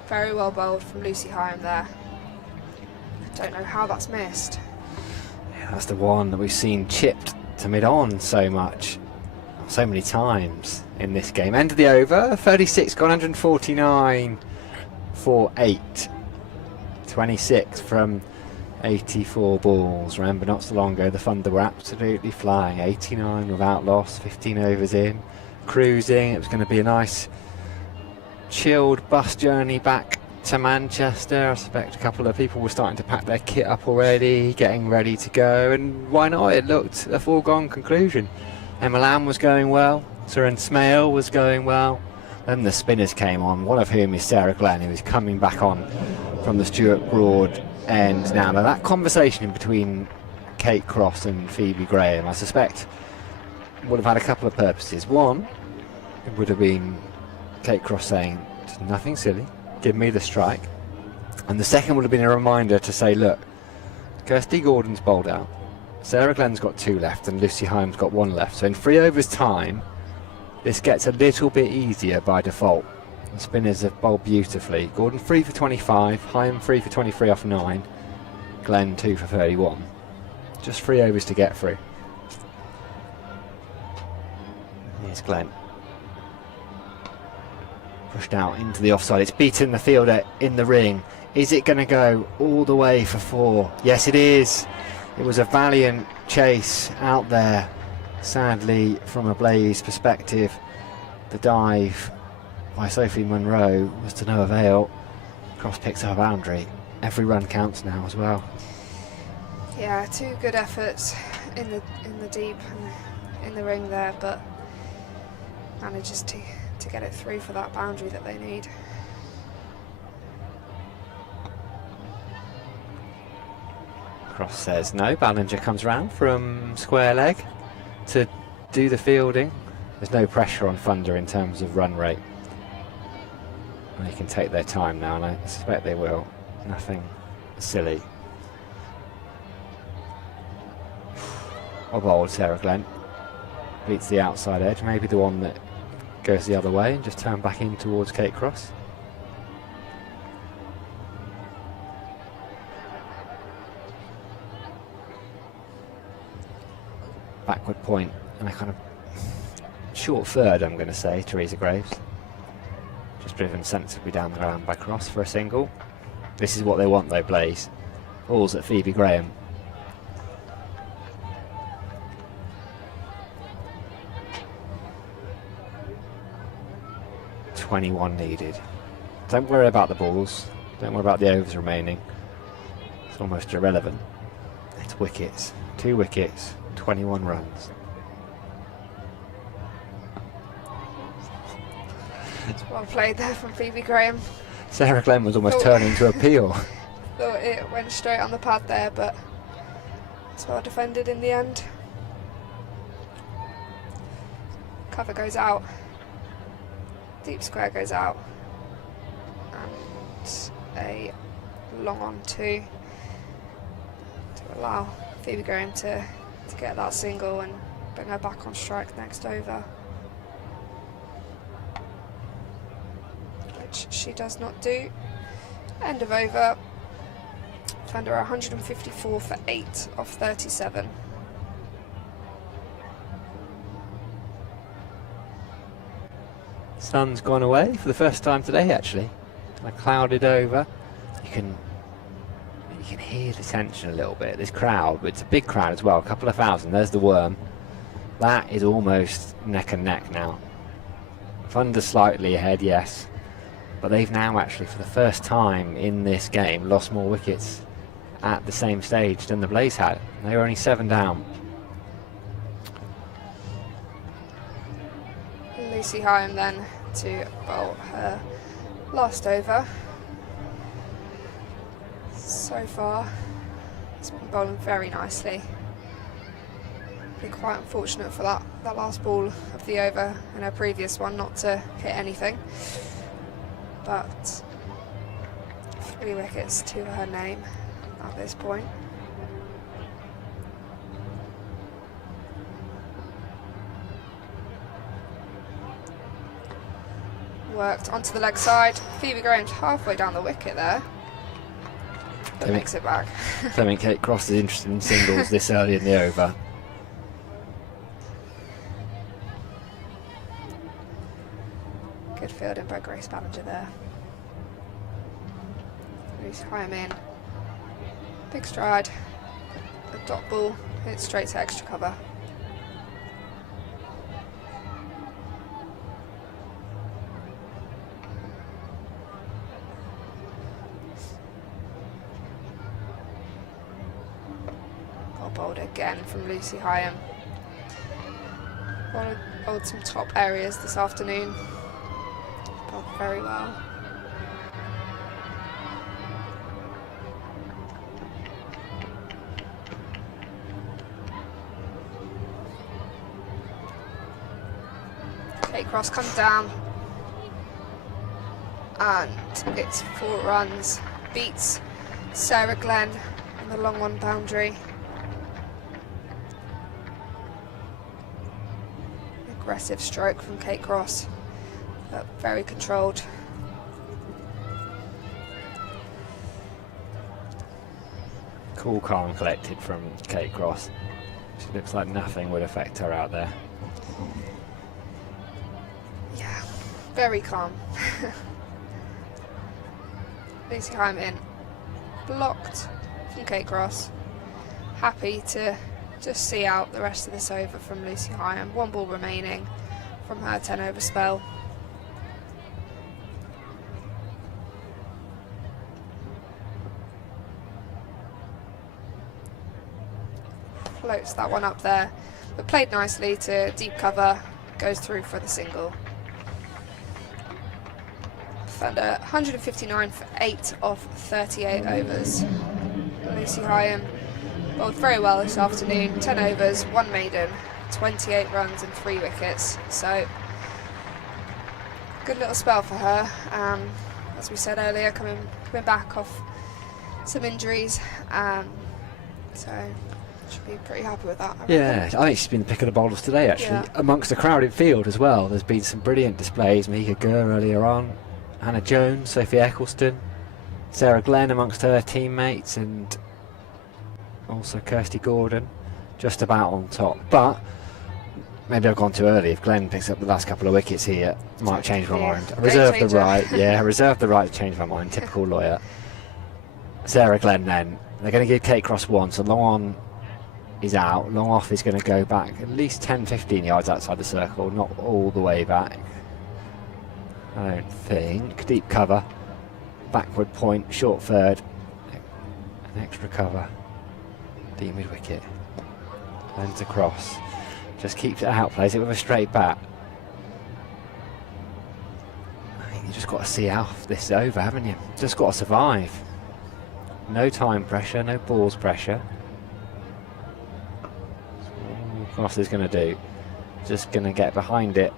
Very well bowled from Lucy Hyam there. Don't know how that's missed. Yeah, that's the one that we've seen chipped to mid-on so many times in this game. End of the over, 36 gone, 149 for 8. 26 from 84 balls. Remember, not so long ago the Thunder were absolutely flying. 89 without loss, 15 overs in, cruising. It was going to be a nice chilled bus journey back to Manchester. I suspect a couple of people were starting to pack their kit up already, getting ready to go, and why not? It looked a foregone conclusion. Emma Lamb was going well, Suren Smale was going well, then the spinners came on, one of whom is Sarah Glenn, who is coming back on from the Stuart Broad end now. Now that conversation in between Kate Cross and Phoebe Graham, I suspect, would have had a couple of purposes. One, it would have been Kate Cross saying, nothing silly, give me the strike. And the second would have been a reminder to say, look, Kirsty Gordon's bowled out, Sarah Glenn's got 2 left, and Lucy Hyam's got 1 left. So in 3 overs time, this gets a little bit easier by default. The spinners have bowled beautifully. Gordon 3 for 25, Hyam 3 for 23 off 9, Glenn 2 for 31. Just 3 overs to get through. Here's Glenn. Pushed out into the offside. It's beaten the fielder in the ring. Is it going to go all the way for 4? Yes, it is. It was a valiant chase out there. Sadly, from a Blaze perspective, the dive by Sophie Munro was to no avail. Cross picks up a boundary. Every run counts now as well. Yeah, 2 good efforts in the deep and in the ring there, but manages to get it through for that boundary that they need. Cross says no. Ballinger comes round from square leg. to do the fielding. There's no pressure on Thunder in terms of run rate. They can take their time now, and I suspect they will. Nothing silly. Of old Sarah Glenn beats the outside edge, maybe the one that goes the other way and just turn back in towards Kate Cross. Backward point and a kind of short third, I'm going to say, Teresa Graves. Just driven sensibly down the ground by Cross for a single. This is what they want though, Blaze. Balls at Phoebe Graham. .21 needed. Don't worry about the balls. Don't worry about the overs remaining. It's almost irrelevant. It's wickets. 2 wickets. 21 runs. It's well played there from Phoebe Graham. Sarah Glenn was almost turning to appeal. Thought it went straight on the pad there, but it's well defended in the end. Cover goes out. Deep square goes out. And a long on 2 to allow Phoebe Graham to get that single and bring her back on strike next over. Which she does not do. End of over. Thunder 154 for 8 off 37. Sun's gone away for the first time today, actually. Kind of clouded over. You can hear the tension a little bit. This crowd, but it's a big crowd as well, a couple of thousand. There's the Worm. That is almost neck and neck now. Thunder slightly ahead, yes, but they've now actually, for the first time in this game, lost more wickets at the same stage than the Blaze had. They were only 7 down. Lucy Heyhoe then to bowl her last over. So far, it's been bowling very nicely. Been quite unfortunate for that last ball of the over and her previous one not to hit anything. But 3 wickets to her name at this point. Worked onto the leg side. Phoebe Graham's halfway down the wicket there. But makes it back. I don't think Kate Cross is interested in singles this early in the over. Good fielding by Grace Ballinger there. Lucy Heyhoe in. Big stride. A dot ball. Hit straight to extra cover. Bowled again from Lucy Heyhoe. Bowled some top areas this afternoon. Bowled very well. Kate Cross comes down and it's 4 runs. Beats Sarah Glenn on the long one boundary. Aggressive stroke from Kate Cross, but very controlled. Cool, calm, collected from Kate Cross. She looks like nothing would affect her out there. Yeah, very calm. Lucy Heyhoe in. Blocked from Kate Cross. Happy to just see out the rest of this over from Lucy Heyhoe. 1 ball remaining from her 10 over spell. Floats that one up there, but played nicely to deep cover, goes through for the single. Thunder 159 for 8 off 38 overs. Lucy Heyhoe bowled very well this afternoon, 10 overs, 1 maiden, 28 runs and 3 wickets. So good little spell for her. As we said earlier, coming back off some injuries. So should be pretty happy with that. Yeah, I think she's been the pick of the bowlers today, actually. Yeah. Amongst the crowded field as well, there's been some brilliant displays. Mika Gurr earlier on, Hannah Jones, Sophie Eccleston, Sarah Glenn amongst her teammates, and also Kirsty Gordon, just about on top. But maybe I've gone too early. If Glenn picks up the last couple of wickets here, might change my mind. I reserve the right. Yeah, I reserve the right to change my mind. Typical lawyer. Sarah Glenn then. They're going to give Kate Cross one, so long on is out. Long off is going to go back at least 10-15 yards outside the circle, not all the way back, I don't think. Deep cover, backward point, short third, an extra cover, deep mid wicket, lens across, just keeps it out, plays it with a straight bat. I think you just got to see how this is over, haven't you? Just got to survive. No time pressure, no balls pressure. Cross is going to do, just going to get behind it,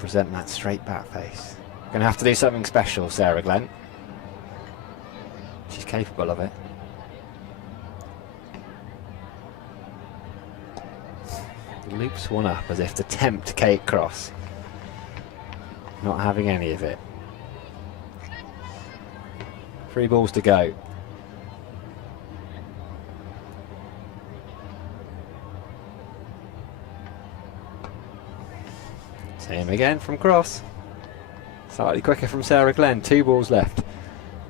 present that straight bat face. Going to have to do something special, Sarah Glenn. She's capable of it. Loops one up as if to tempt Kate Cross. Not having any of it. 3 balls to go. Same again from Cross. Slightly quicker from Sarah Glenn. 2 balls left.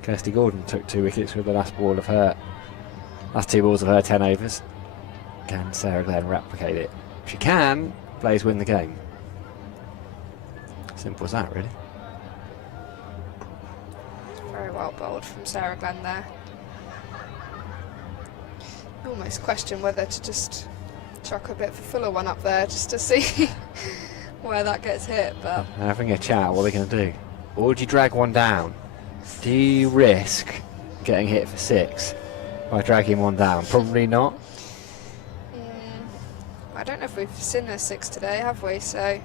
Kirsty Gordon took 2 wickets with the last 2 balls of her 10 overs. Can Sarah Glenn replicate it? If she can, Blaze win the game. Simple as that, really. Very well bowled from Sarah Glenn there. You almost question whether to just chuck a bit of a fuller one up there just to see where that gets hit, but having a chat, what are they going to do? Or would you drag one down? Do you risk getting hit for 6 by dragging one down? Probably not. I don't know if we've seen a 6 today, have we? So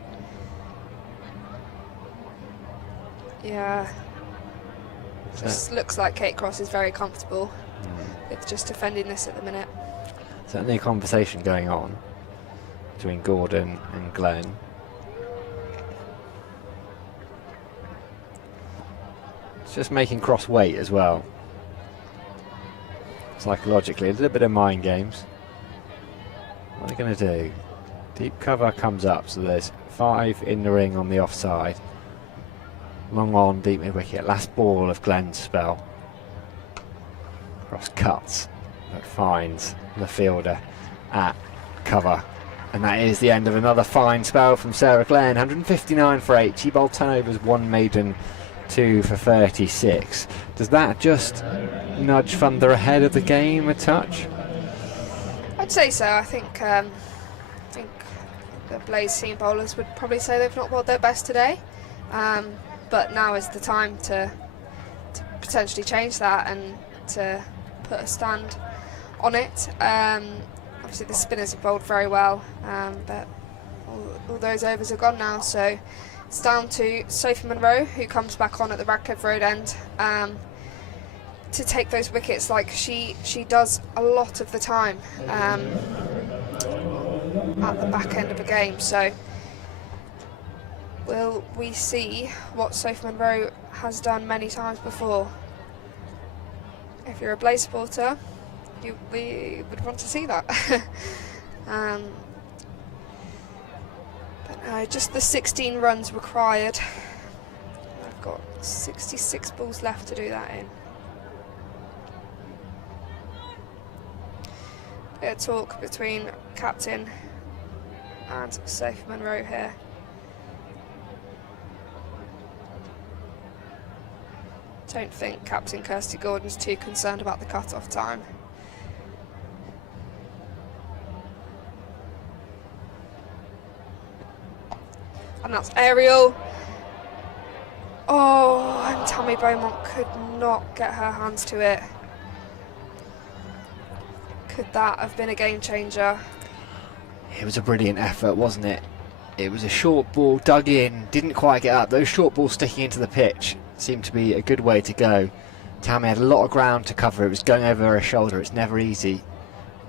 yeah, just looks like Kate Cross is very comfortable with just defending this at the minute. Certainly a conversation going on between Gordon and Glenn. It's just making Cross wait as well. Psychologically, a little bit of mind games. What are they going to do? Deep cover comes up, so there's 5 in the ring on the offside. Long on, deep mid wicket. Last ball of Glenn's spell. Cross cuts, but finds the fielder at cover. And that is the end of another fine spell from Sarah Glenn. 159 for 8. She bowled 10 overs, 1 maiden, 2 for 36. Does that just nudge Thunder ahead of the game a touch? I'd say so. I think the Blaze seam bowlers would probably say they've not bowled their best today, but now is the time to potentially change that and to put a stand on it. Obviously the spinners have bowled very well, but all those overs are gone now, so it's down to Sophie Monroe, who comes back on at the Radcliffe Road end, to take those wickets like she does a lot of the time at the back end of a game. So will we see what Sophie Monroe has done many times before? If you're a Blaze supporter, we would want to see that. But no, just the 16 runs required. I've got 66 balls left to do that in. Bit of talk between captain and Sophie Monroe here. Don't think Captain Kirsty Gordon's too concerned about the cut-off time. And that's aerial. Oh, and Tammy Beaumont could not get her hands to it. Could that have been a game changer? It was a brilliant effort, wasn't it? It was a short ball, dug in, didn't quite get up. Those short balls sticking into the pitch seemed to be a good way to go. Tammy had a lot of ground to cover. It was going over her shoulder. It's never easy.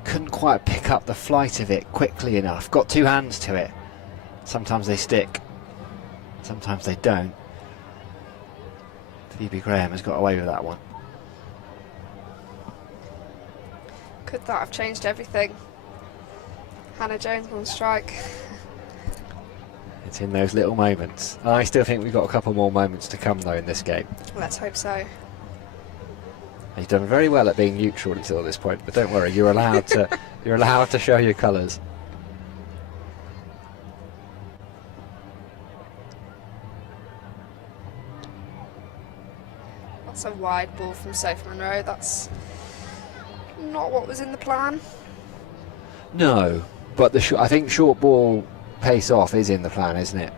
Couldn't quite pick up the flight of it quickly enough. Got two hands to it. Sometimes they stick. Sometimes they don't. Phoebe Graham has got away with that one. Could that have changed everything? Hannah Jones on strike. It's in those little moments. I still think we've got a couple more moments to come though in this game. Let's hope so. You've done very well at being neutral until this point, but don't worry, you're allowed to you're allowed to show your colours. That's a wide ball from Sophie Monroe. That's not what was in the plan. No, but I think short ball pace off is in the plan, isn't it?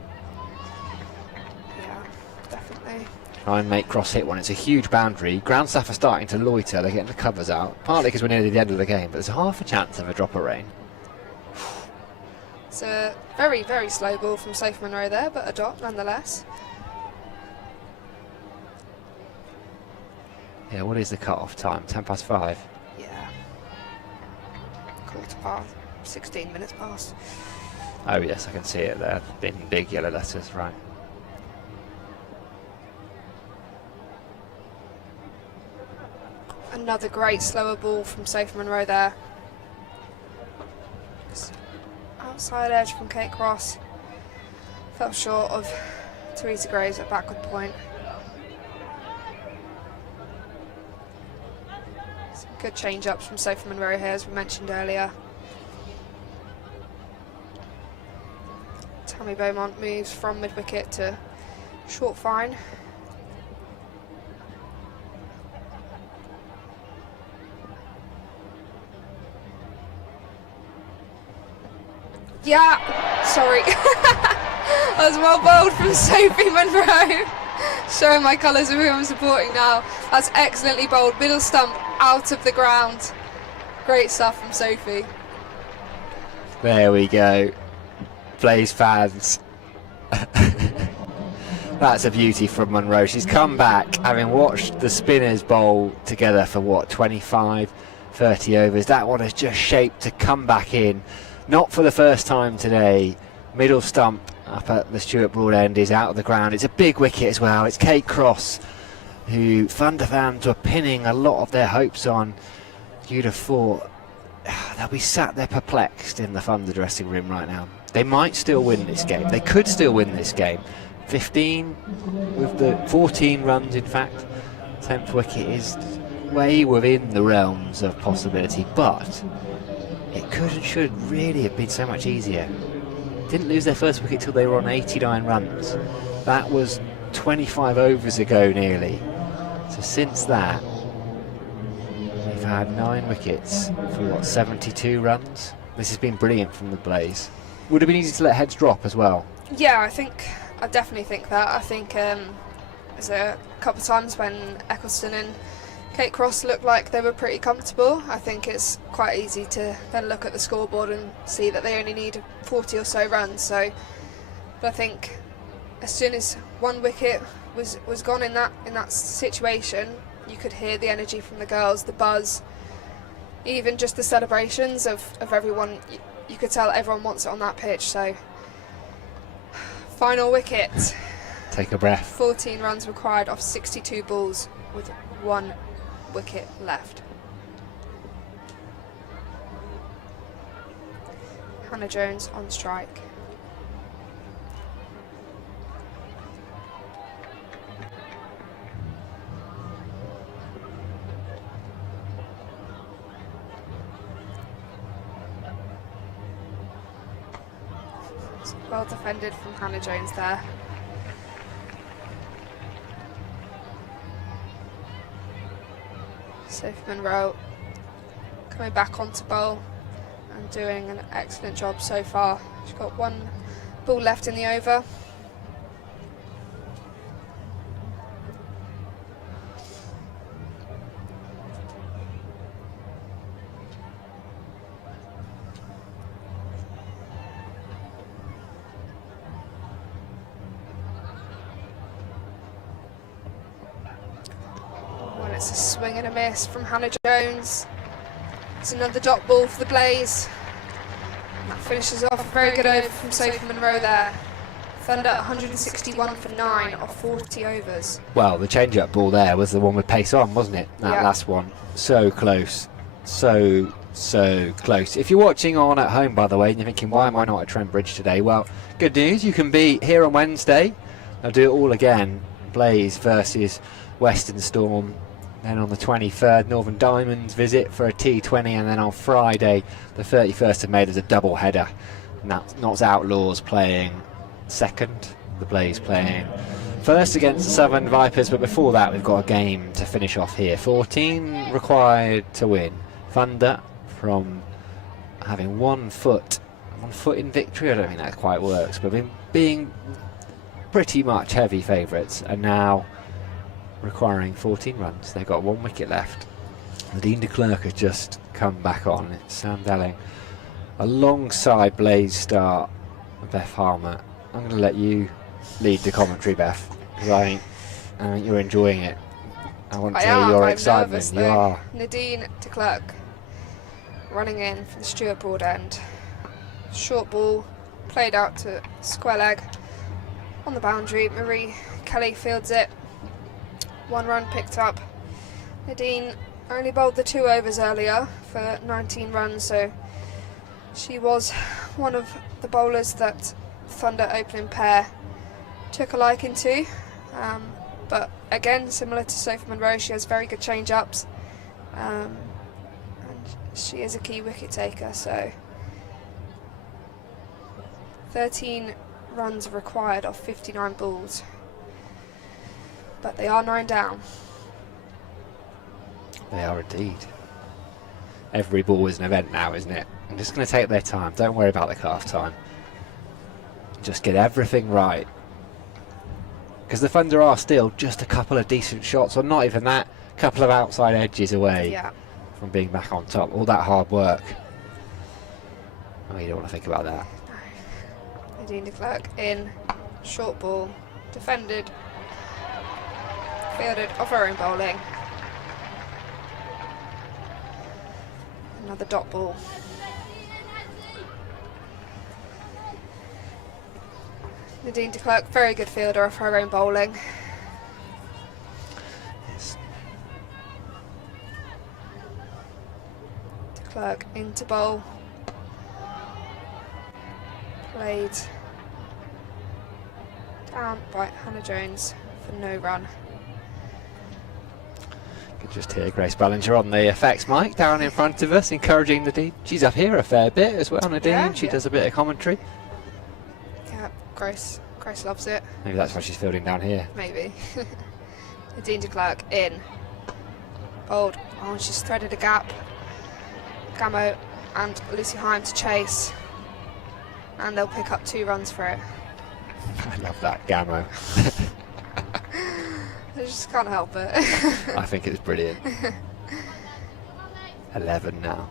Yeah, definitely. Try and make cross hit one. It's a huge boundary. Ground staff are starting to loiter. They're getting the covers out. Partly because we're nearly the end of the game, but there's half a chance of a drop of rain. It's a very, very slow ball from Sophie Monroe there, but a dot nonetheless. Yeah, what is the cut-off time? 5:10. Yeah. Quarter past. 16 minutes past. Oh yes, I can see it there in big yellow letters, right. Another great slower ball from Sophie Monroe there. Outside edge from Kate Cross. Fell short of Teresa Graves at backward point. Some good change-ups from Sophie Monroe here, as we mentioned earlier. Tammy Beaumont moves from mid-wicket to short fine. Yeah, sorry. That was well bowled from Sophie Monroe. Showing my colours of who I'm supporting now. That's excellently bowled. Middle stump out of the ground. Great stuff from Sophie. There we go. Blaze fans. That's a beauty from Monroe. She's come back having watched the spinners bowl together for what, 25, 30 overs. That one has just shaped to come back in. Not for the first time today. Middle stump up at the Stuart Broad end is out of the ground. It's a big wicket as well. It's Kate Cross who Thunder fans were pinning a lot of their hopes on. You'd have thought they'll be sat there perplexed in the Thunder dressing room right now. They might still win this game. They could still win this game. 15 with the 14 runs in fact. 10th wicket is way within the realms of possibility, but it could and should really have been so much easier. Didn't lose their first wicket till they were on 89 runs. That was 25 overs ago nearly. So since that, we've had 9 wickets for what, 72 runs? This has been brilliant from the Blaze. Would have been easy to let heads drop as well. Yeah, I definitely think that. I think there's a couple of times when Eccleston and Kate Cross looked like they were pretty comfortable. I think it's quite easy to then look at the scoreboard and see that they only need 40 or so runs. So, but I think as soon as one wicket was gone in that situation, you could hear the energy from the girls, the buzz, even just the celebrations of everyone. You could tell everyone wants it on that pitch. So, final wicket. Take a breath. 14 runs required off 62 balls with 1 wicket left. Hannah Jones on strike. Well defended from Hannah Jones there. Sophie Monroe coming back onto bowl and doing an excellent job so far. She's got 1 ball left in the over. it's a swing and a miss from Hannah Jones. It's another dot ball for the Blaze. And that finishes off a very good over from Sophie Monroe there. Thunder 161 for 9 off 40 overs. Well, the change-up ball there was the one with pace on, wasn't it? That last one. So close. So close. If you're watching on at home, by the way, and you're thinking, why am I not at Trent Bridge today? Well, good news, you can be here on Wednesday. I'll do it all again. Blaze versus Western Storm. Then on the 23rd, Northern Diamonds visit for a T20, and then on Friday, the 31st of May, there's a double header. And that's Notts Outlaws playing second, the Blaze playing first against the Southern Vipers, but before that we've got a game to finish off here. 14 required to win. Thunder, from having one foot in victory, I don't think that quite works, but being pretty much heavy favourites, and now requiring 14 runs. They've got 1 wicket left. Nadine de Klerk has just come back on. It's Sam Delling alongside Blaze star Beth Harmer. I'm going to let you lead the commentary, Beth, because I think you're enjoying it. I want to hear your excitement. Nervous, you are. Nadine de Klerk running in for the Stuart Broad end. Short ball played out to square leg on the boundary. Marie Kelly fields it. 1 run picked up. Nadine only bowled the 2 overs earlier for 19 runs, so she was one of the bowlers that Thunder opening pair took a liking to, but again, similar to Sophie Monroe, she has very good change-ups, and she is a key wicket taker. So 13 runs required off 59 balls, but they are 9 down. They are indeed. Every ball is an event now, isn't it? I'm just going to take their time. Don't worry about the cut-off time. Just get everything right, because the Thunder are still just a couple of decent shots, or not even that, a couple of outside edges away from being back on top. All that hard work. Oh, you don't want to think about that. No. Nadine de Klerk in, short ball, defended, fielded off her own bowling. Another dot ball. Nadine de Klerk, very good fielder of her own bowling. Yes. De Klerk into bowl. Played down by Hannah Jones for no run. Could just hear Grace Ballinger on the effects mic down in front of us, encouraging Nadine. She's up here a fair bit as well, Nadine. Yeah, she does a bit of commentary. Yeah, Grace loves it. Maybe that's why she's fielding down here. Maybe. Nadine de Klerk in. Bowled. Oh, she's threaded a gap. Gamo and Lucy Heim to chase. And they'll pick up 2 runs for it. I love that, Gamo. I just can't help it. I think it's brilliant. 11 now.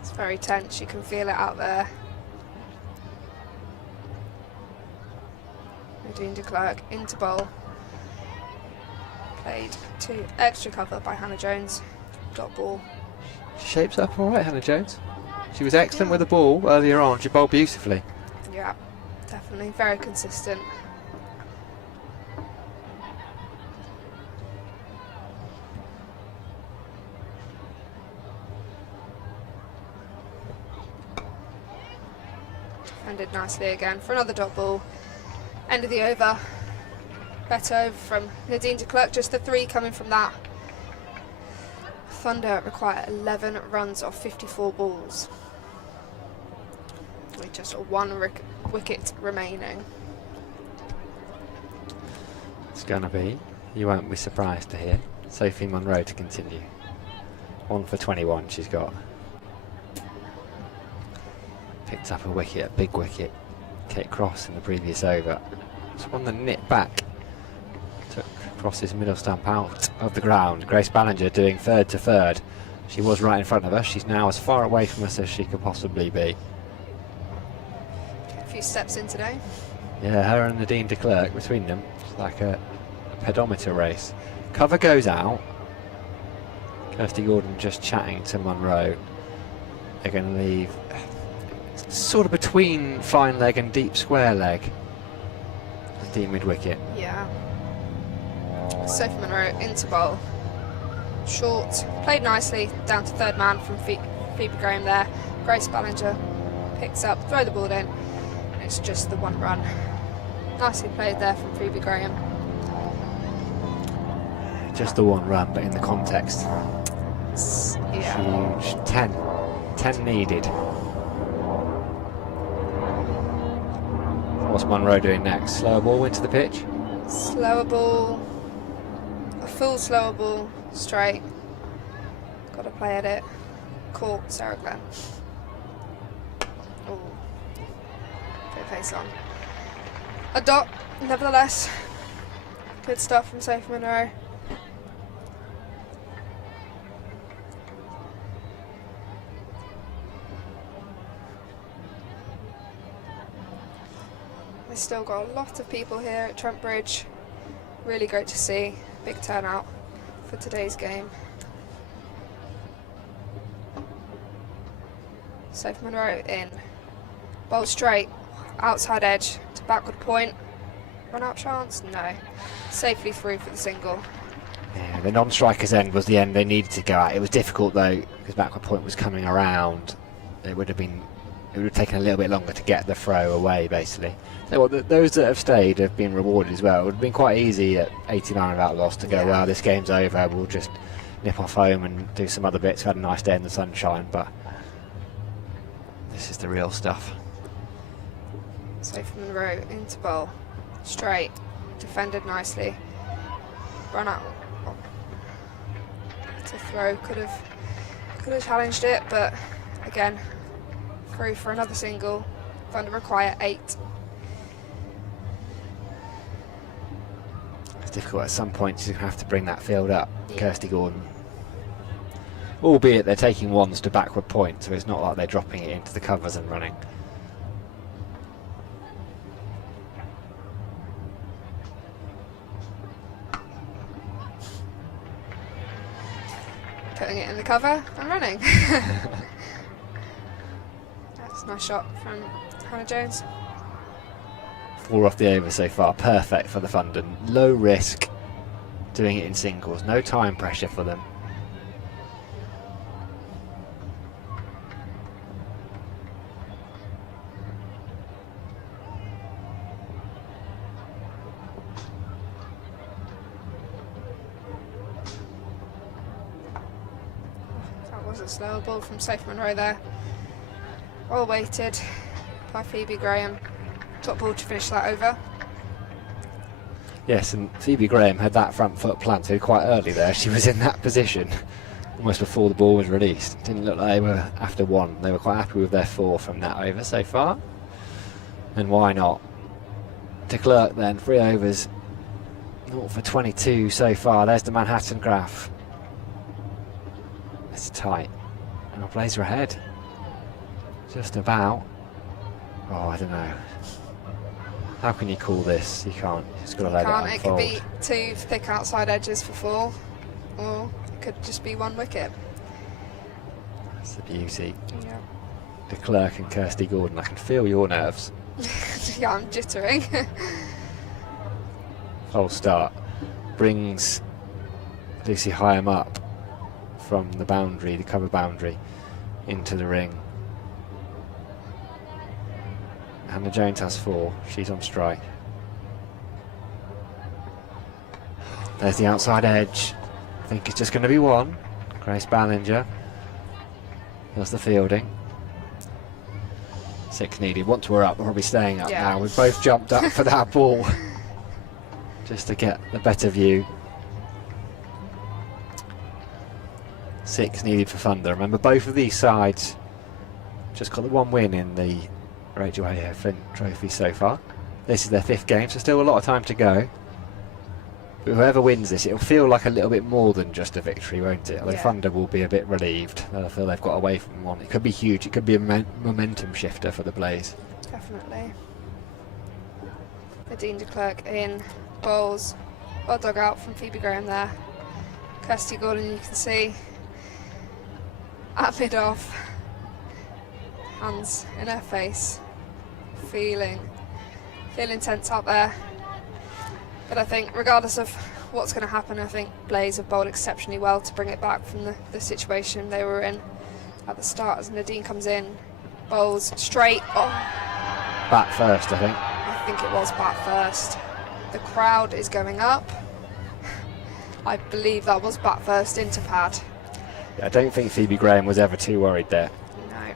It's very tense, you can feel it out there. Nadine de Klerk into bowl. Played to extra cover by Hannah Jones. Dot ball. She shapes up all right, Hannah Jones. She was excellent with the ball earlier on. She bowled beautifully. Yeah, definitely. Very consistent. Defended nicely again for another dot ball. End of the over. Better over from Nadine de Klerk. Just the 3 coming from that. Thunder require 11 runs off 54 balls. With just 1 wicket remaining. It's going to be, you won't be surprised to hear, Sophie Monroe to continue. 1 for 21 she's got. Picked up a wicket, a big wicket. Kate Cross in the previous over. It's one that nipped back. Took Cross's middle stump out of the ground. Grace Ballinger doing third to third. She was right in front of us. She's now as far away from us as she could possibly be. A few steps in today. Yeah, her and Nadine de Klerk between them. It's like a pedometer race. Cover goes out. Kirsty Gordon just chatting to Munro. They're going to leave sort of between fine leg and deep square leg. Deep mid wicket. Yeah. Sophie Munro into bowl. Short, played nicely down to third man from Phoebe Graham there. Grace Ballinger picks up, throw the ball in. It's just the one run. Nicely played there from Phoebe Graham. Just the one run, but in the context. Yeah. Huge. 10 needed. What's Munro doing next? Slower ball into the pitch? Slower ball. A full slower ball. Straight. Got to play at it. Caught Sarah Glenn. Oh. Bit face on. A dot, nevertheless. Good stuff from Sophie Munro. We've still got a lot of people here at Trent Bridge. Really great to see. Big turnout for today's game. Sophie Munro in. Bolt straight. Outside edge to backward point. Run out chance? No. Safely through for the single. Yeah, the non-striker's end was the end they needed to go at. It was difficult though, because backward point was coming around. It would have taken a little bit longer to get the throw away, basically. So those that have stayed have been rewarded as well. It would have been quite easy at 89 without loss to go, well, this game's over, we'll just nip off home and do some other bits. We had a nice day in the sunshine, but this is the real stuff. Sophie Munro into bowl. Straight. Defended nicely. Run out. To throw. Could have challenged it, but again, through for another single. Going to require 8. It's difficult at some point. She's going to have to bring that field up. Yeah. Kirsty Gordon. Albeit they're taking ones to backward point, so it's not like they're dropping it into the covers and running. Putting it in the cover and running. That's a nice shot from Hannah Jones. 4 off the over so far, perfect for the Fundon. Low risk, doing it in singles, no time pressure for them. A slower ball from Sophie Munro there. Well weighted by Phoebe Graham. Top ball to finish that over. Yes, and Phoebe Graham had that front foot planted quite early there. She was in that position almost before the ball was released. Didn't look like they were after one. They were quite happy with their 4 from that over so far. And why not? De Klerk then, 3 overs. 0 for 22 so far. There's the Manhattan graph. It's tight. And plays her ahead. Just about. Oh, I don't know. How can you call this? You can't. You just got to let it unfold. It could be 2 thick outside edges for 4, or it could just be 1 wicket. That's the beauty. Yeah. De Klerk and Kirsty Gordon. I can feel your nerves. Yeah, I'm jittering. False start. Brings Lucy Hyam up from the boundary, the cover boundary, into the ring. Hannah Jones has 4. She's on strike. There's the outside edge. I think it's just going to be 1. Grace Ballinger does the fielding. 6 needed. Once we're up, we're probably staying up now. We've both jumped up for that ball just to get the better view. 6 needed for Thunder. Remember, both of these sides just got the 1 win in the Rachael Heyhoe Flint trophy so far. This is their 5th game, so still a lot of time to go. But whoever wins this, it'll feel like a little bit more than just a victory, won't it? Although Thunder will be a bit relieved. They'll feel they've got away from 1. It could be huge. It could be a momentum shifter for the Blaze. Definitely. Nadine de Klerk in, bowls, well dug out from Phoebe Graham there. Kirsty Gordon, you can see at mid-off, hands in her face, feeling tense out there. But I think regardless of what's going to happen, I think Blaze have bowled exceptionally well to bring it back from the situation they were in at the start. As Nadine comes in, bowls straight. Oh, Bat first, I think. I think it was bat first. The crowd is going up. I believe that was bat first into pad. Yeah, I don't think Phoebe Graham was ever too worried there. No.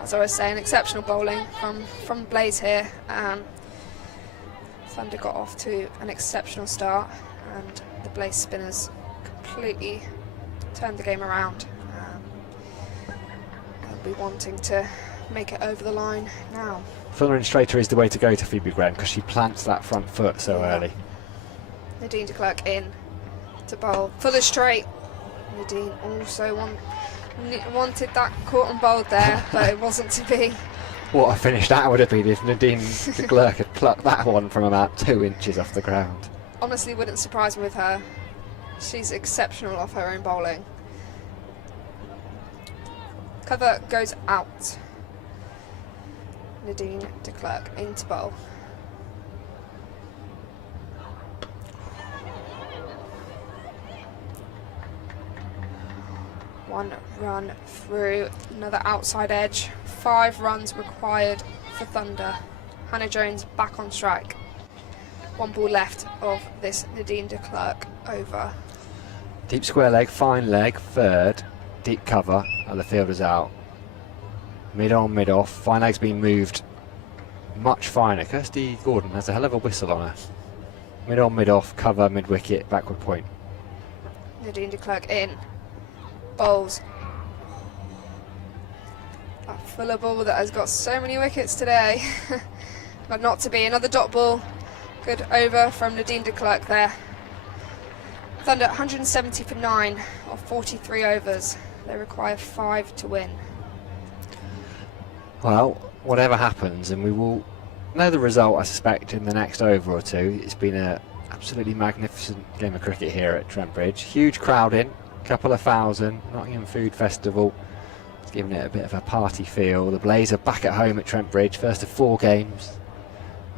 As I was saying, exceptional bowling from Blaze here. Thunder got off to an exceptional start, and the Blaze spinners completely turned the game around. They'll be wanting to make it over the line now. Fuller and straighter is the way to go to Phoebe Graham because she plants that front foot so early. Nadine de Klerk in to bowl. Fuller straight. Nadine also wanted that caught and bowled there, but it wasn't to be. What a finish that would have been if Nadine de Klerk had plucked that one from about 2 inches off the ground. Honestly, wouldn't surprise me with her. She's exceptional off her own bowling. Cover goes out. Nadine de Klerk into bowl. One run through, another outside edge. 5 runs required for Thunder. Hannah Jones back on strike. 1 ball left of this Nadine de Klerk over. Deep square leg, fine leg, third. Deep cover, and the fielder's out. Mid on, mid off. Fine leg's been moved much finer. Kirsty Gordon has a hell of a whistle on her. Mid on, mid off, cover, mid wicket, backward point. Nadine de Klerk in. Bowls. That Fuller ball that has got so many wickets today. But not to be. Another dot ball. Good over from Nadine de Klerk there. Thunder 170 for 9 of 43 overs. They require 5 to win. Well, whatever happens, and we will know the result, I suspect, in the next over or two. It's been an absolutely magnificent game of cricket here at Trent Bridge. Huge crowd in, couple of thousand. Nottingham Food Festival. It's given it a bit of a party feel. The Blaze are back at home at Trent Bridge, first of 4 games.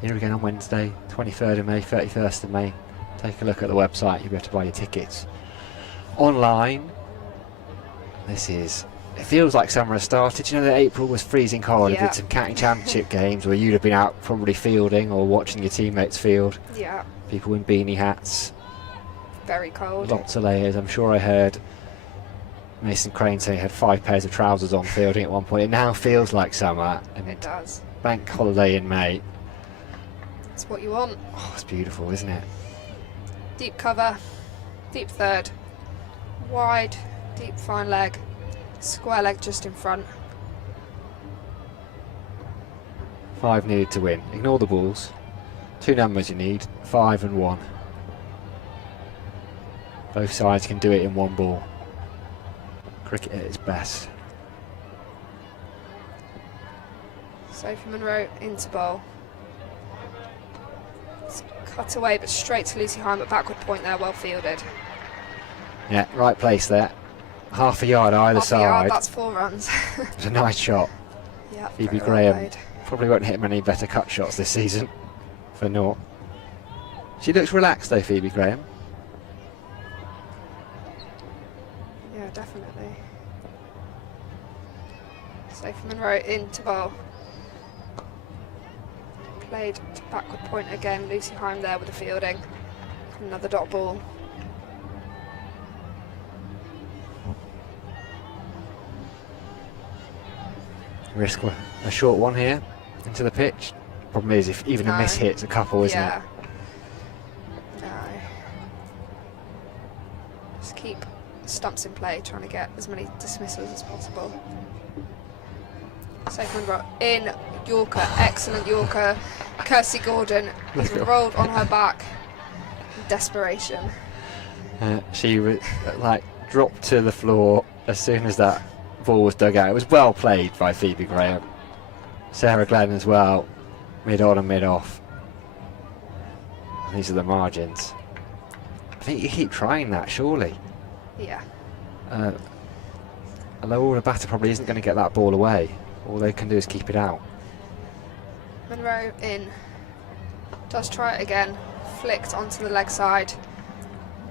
Here again on Wednesday, 23rd of May, 31st of May. Take a look at the website, you'll be able to buy your tickets online. It feels like summer has started. You know that April was freezing cold. We did some county championship games where you'd have been out probably fielding or watching your teammates field. Yeah. People in beanie hats. Very cold. Lots of layers. I'm sure I heard Mason Crane say he had 5 pairs of trousers on fielding at one point. It now feels like summer. And it does. Bank holiday in May. It's what you want. Oh, it's beautiful, isn't it? Deep cover, deep third, wide, deep fine leg, square leg just in front. 5 needed to win. Ignore the balls. 2 numbers you need, 5 and 1. Both sides can do it in 1 ball. Cricket at its best. Sophie Monroe into bowl. It's cut away but straight to Lucy Hine, but backward point there, well fielded. Yeah, right place there. Half a yard either side. Yard, that's 4 runs. It's a nice shot. Yeah, Phoebe Graham probably won't hit many better cut shots this season for naught. She looks relaxed though, Phoebe Graham. Yeah, definitely. Sophie Monroe into bowl. Played to backward point again. Lucy Hine there with the fielding. Another dot ball. Risk a short one here into the pitch. Problem is, if even a miss hits a couple, isn't it? No. Just keep stumps in play, trying to get as many dismissals as possible. Second row in Yorker, excellent Yorker. Kirsty Gordon has rolled on her back in desperation. She like dropped to the floor as soon as that ball was dug out. It was well played by Phoebe Graham. Sarah Glenn as well. mid on and mid off. These are the margins. I think you keep trying that, surely. Yeah. A low order batter probably isn't going to get that ball away. All they can do is keep it out. Monroe in. Does try it again. Flicked onto the leg side.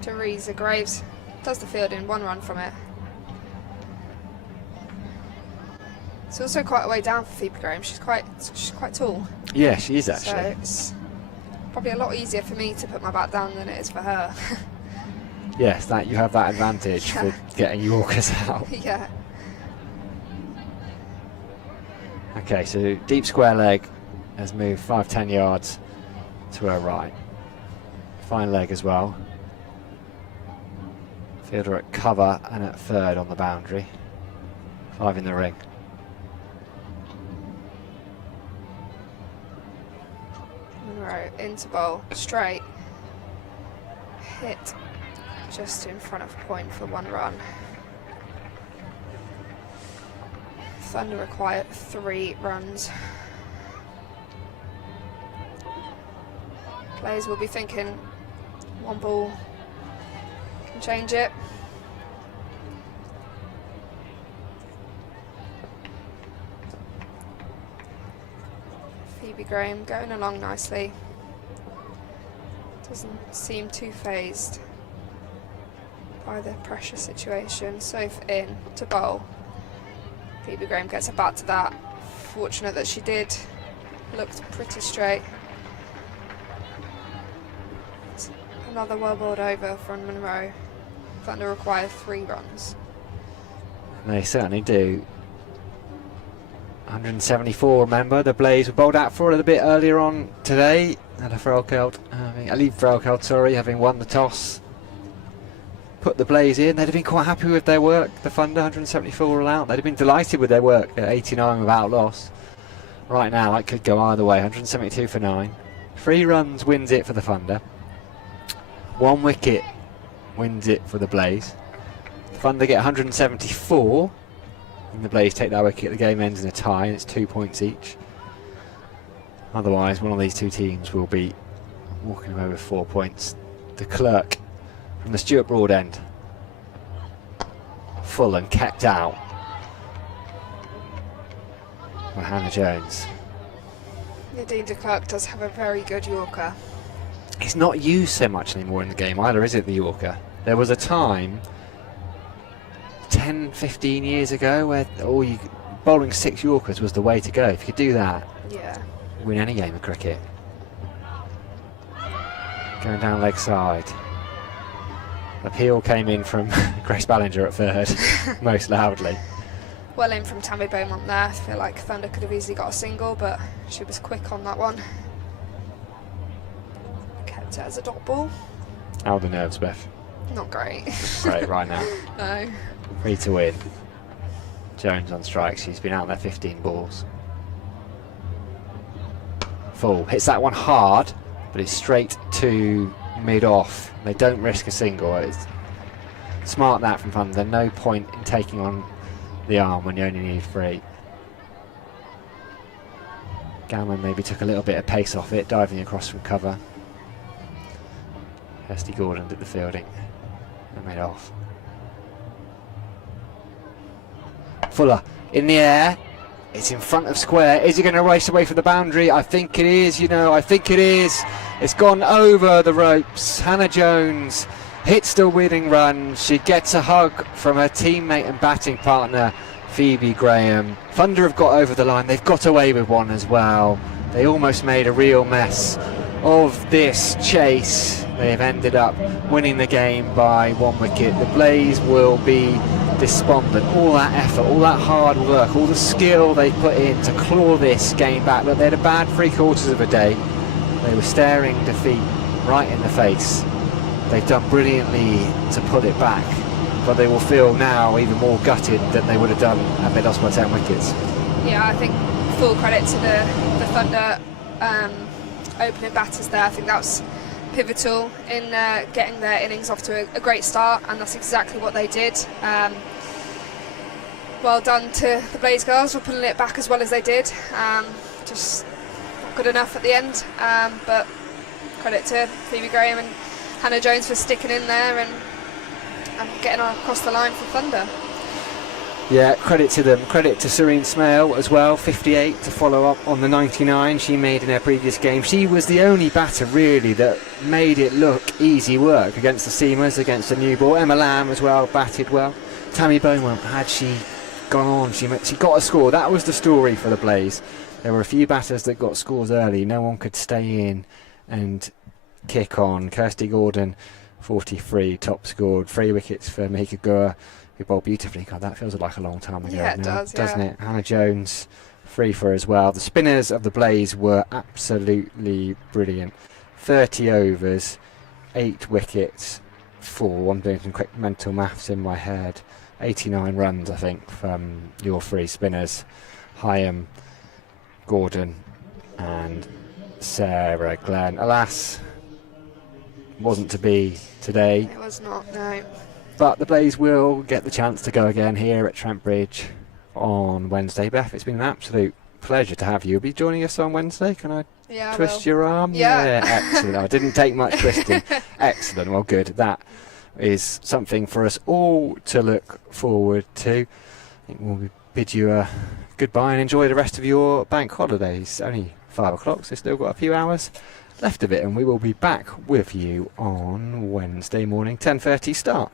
Teresa Graves does the fielding, 1 run from it. It's also quite a way down for Phoebe Graham. She's quite tall. Yeah, she is actually. So it's probably a lot easier for me to put my bat down than it is for her. Yes, that you have that advantage for getting Yorkers out. Yeah. Okay, so deep square leg has moved 5-10 yards to her right. Fine leg as well. Fielder at cover and at third on the boundary. 5 in the ring. Monroe into bowl, straight. Hit just in front of point for 1 run. Thunder require 3 runs. Players will be thinking 1 ball can change it. Phoebe Graham going along nicely. Doesn't seem too phased by the pressure situation. Soph in to bowl. Phoebe Graham gets a bat to that. Fortunate that she did. Looked pretty straight. It's another well bowled over from Monroe. Thunder require 3 runs. They certainly do. 174, remember, the Blaze were bowled out for a little bit earlier on today. And a Rachael, sorry, having won the toss. Put the Blaze in. They'd have been quite happy with their work. The Thunder, 174 all out. They'd have been delighted with their work at 89 without loss. Right now, that could go either way. 172 for 9. 3 runs wins it for the Thunder. 1 wicket wins it for the Blaze. The Thunder get 174. And the Blaze take that wicket. The game ends in a tie, and it's 2 points each. Otherwise, one of these two teams will be walking away with 4 points. The Clerk from the Stuart Broad end. Full and kept out by Hannah Jones. Nadine de Klerk does have a very good Yorker. It's not used so much anymore in the game either, is it, the Yorker? There was a time 10, 15 years ago where bowling 6 Yorkers was the way to go. If you could do that, Yeah. win any game of cricket. Going down leg side. Appeal came in from Grace Ballinger at third, most loudly. Well in from Tammy Beaumont there. I feel like Thunder could have easily got a single, but she was quick on that one. Kept it as a dot ball. How are the nerves, Beth? Not great. Great, right now. No. 3 to win. Jones on strike. She's been out there 15 balls. Full. Hits that one hard, but it's straight to mid-off. They don't risk a single. It's smart that from Thunder. No point in taking on the arm when you only need 3. Gallman maybe took a little bit of pace off it, diving across from cover. Kirsty Gordon did the fielding and made off. Fuller in the air. It's in front of square. Is he going to race away from the boundary? I think it is, I think it is. It's gone over the ropes. Hannah Jones hits the winning run. She gets a hug from her teammate and batting partner, Phoebe Graham. Thunder have got over the line. They've got away with one as well. They almost made a real mess of this chase. They've ended up winning the game by 1 wicket. The Blaze will be despondent. All that effort, all that hard work, all the skill they put in to claw this game back. Look, they had a bad 3/4 of a day. They were staring defeat right in the face. They've done brilliantly to pull it back, but they will feel now even more gutted than they would have done had they lost by 10 wickets. Yeah, I think full credit to the Thunder opening batters there. I think that was pivotal in getting their innings off to a great start, and that's exactly what they did. Well done to the Blaze girls for pulling it back as well as they did. Just good enough at the end, but credit to Phoebe Graham and Hannah Jones for sticking in there and getting across the line for Thunder. Yeah, credit to them. Credit to Serene Smale as well, 58 to follow up on the 99 she made in her previous game. She was the only batter really that made it look easy work against the seamers, against the new ball. Emma Lamb as well batted well. Tammy Beaumont, had she gone on, she got a score. That was the story for the Blaze. There were a few batters that got scores early. No one could stay in and kick on. Kirsty Gordon, 43, top scored. 3 wickets for Mahika Gura, who bowled beautifully. God, that feels like a long time ago Yeah, it now, does, doesn't yeah. it? Hannah Jones, 3 for her as well. The spinners of the Blaze were absolutely brilliant. 30 overs, 8 wickets, 4. I'm doing some quick mental maths in my head. 89 runs, I think, from your 3 spinners. Hyam, Gordon and Sarah Glenn. Alas, wasn't to be today. It was not, no. But the Blaze will get the chance to go again here at Trent Bridge on Wednesday. Beth, it's been an absolute pleasure to have you. You'll be joining us on Wednesday. Can I twist your arm? Yeah. Excellent. I didn't take much twisting. Excellent. Well, good. That is something for us all to look forward to. I think we'll bid you a goodbye and enjoy the rest of your bank holidays. Only 5 o'clock, so still got a few hours left of it, and we will be back with you on Wednesday morning, 10:30 start.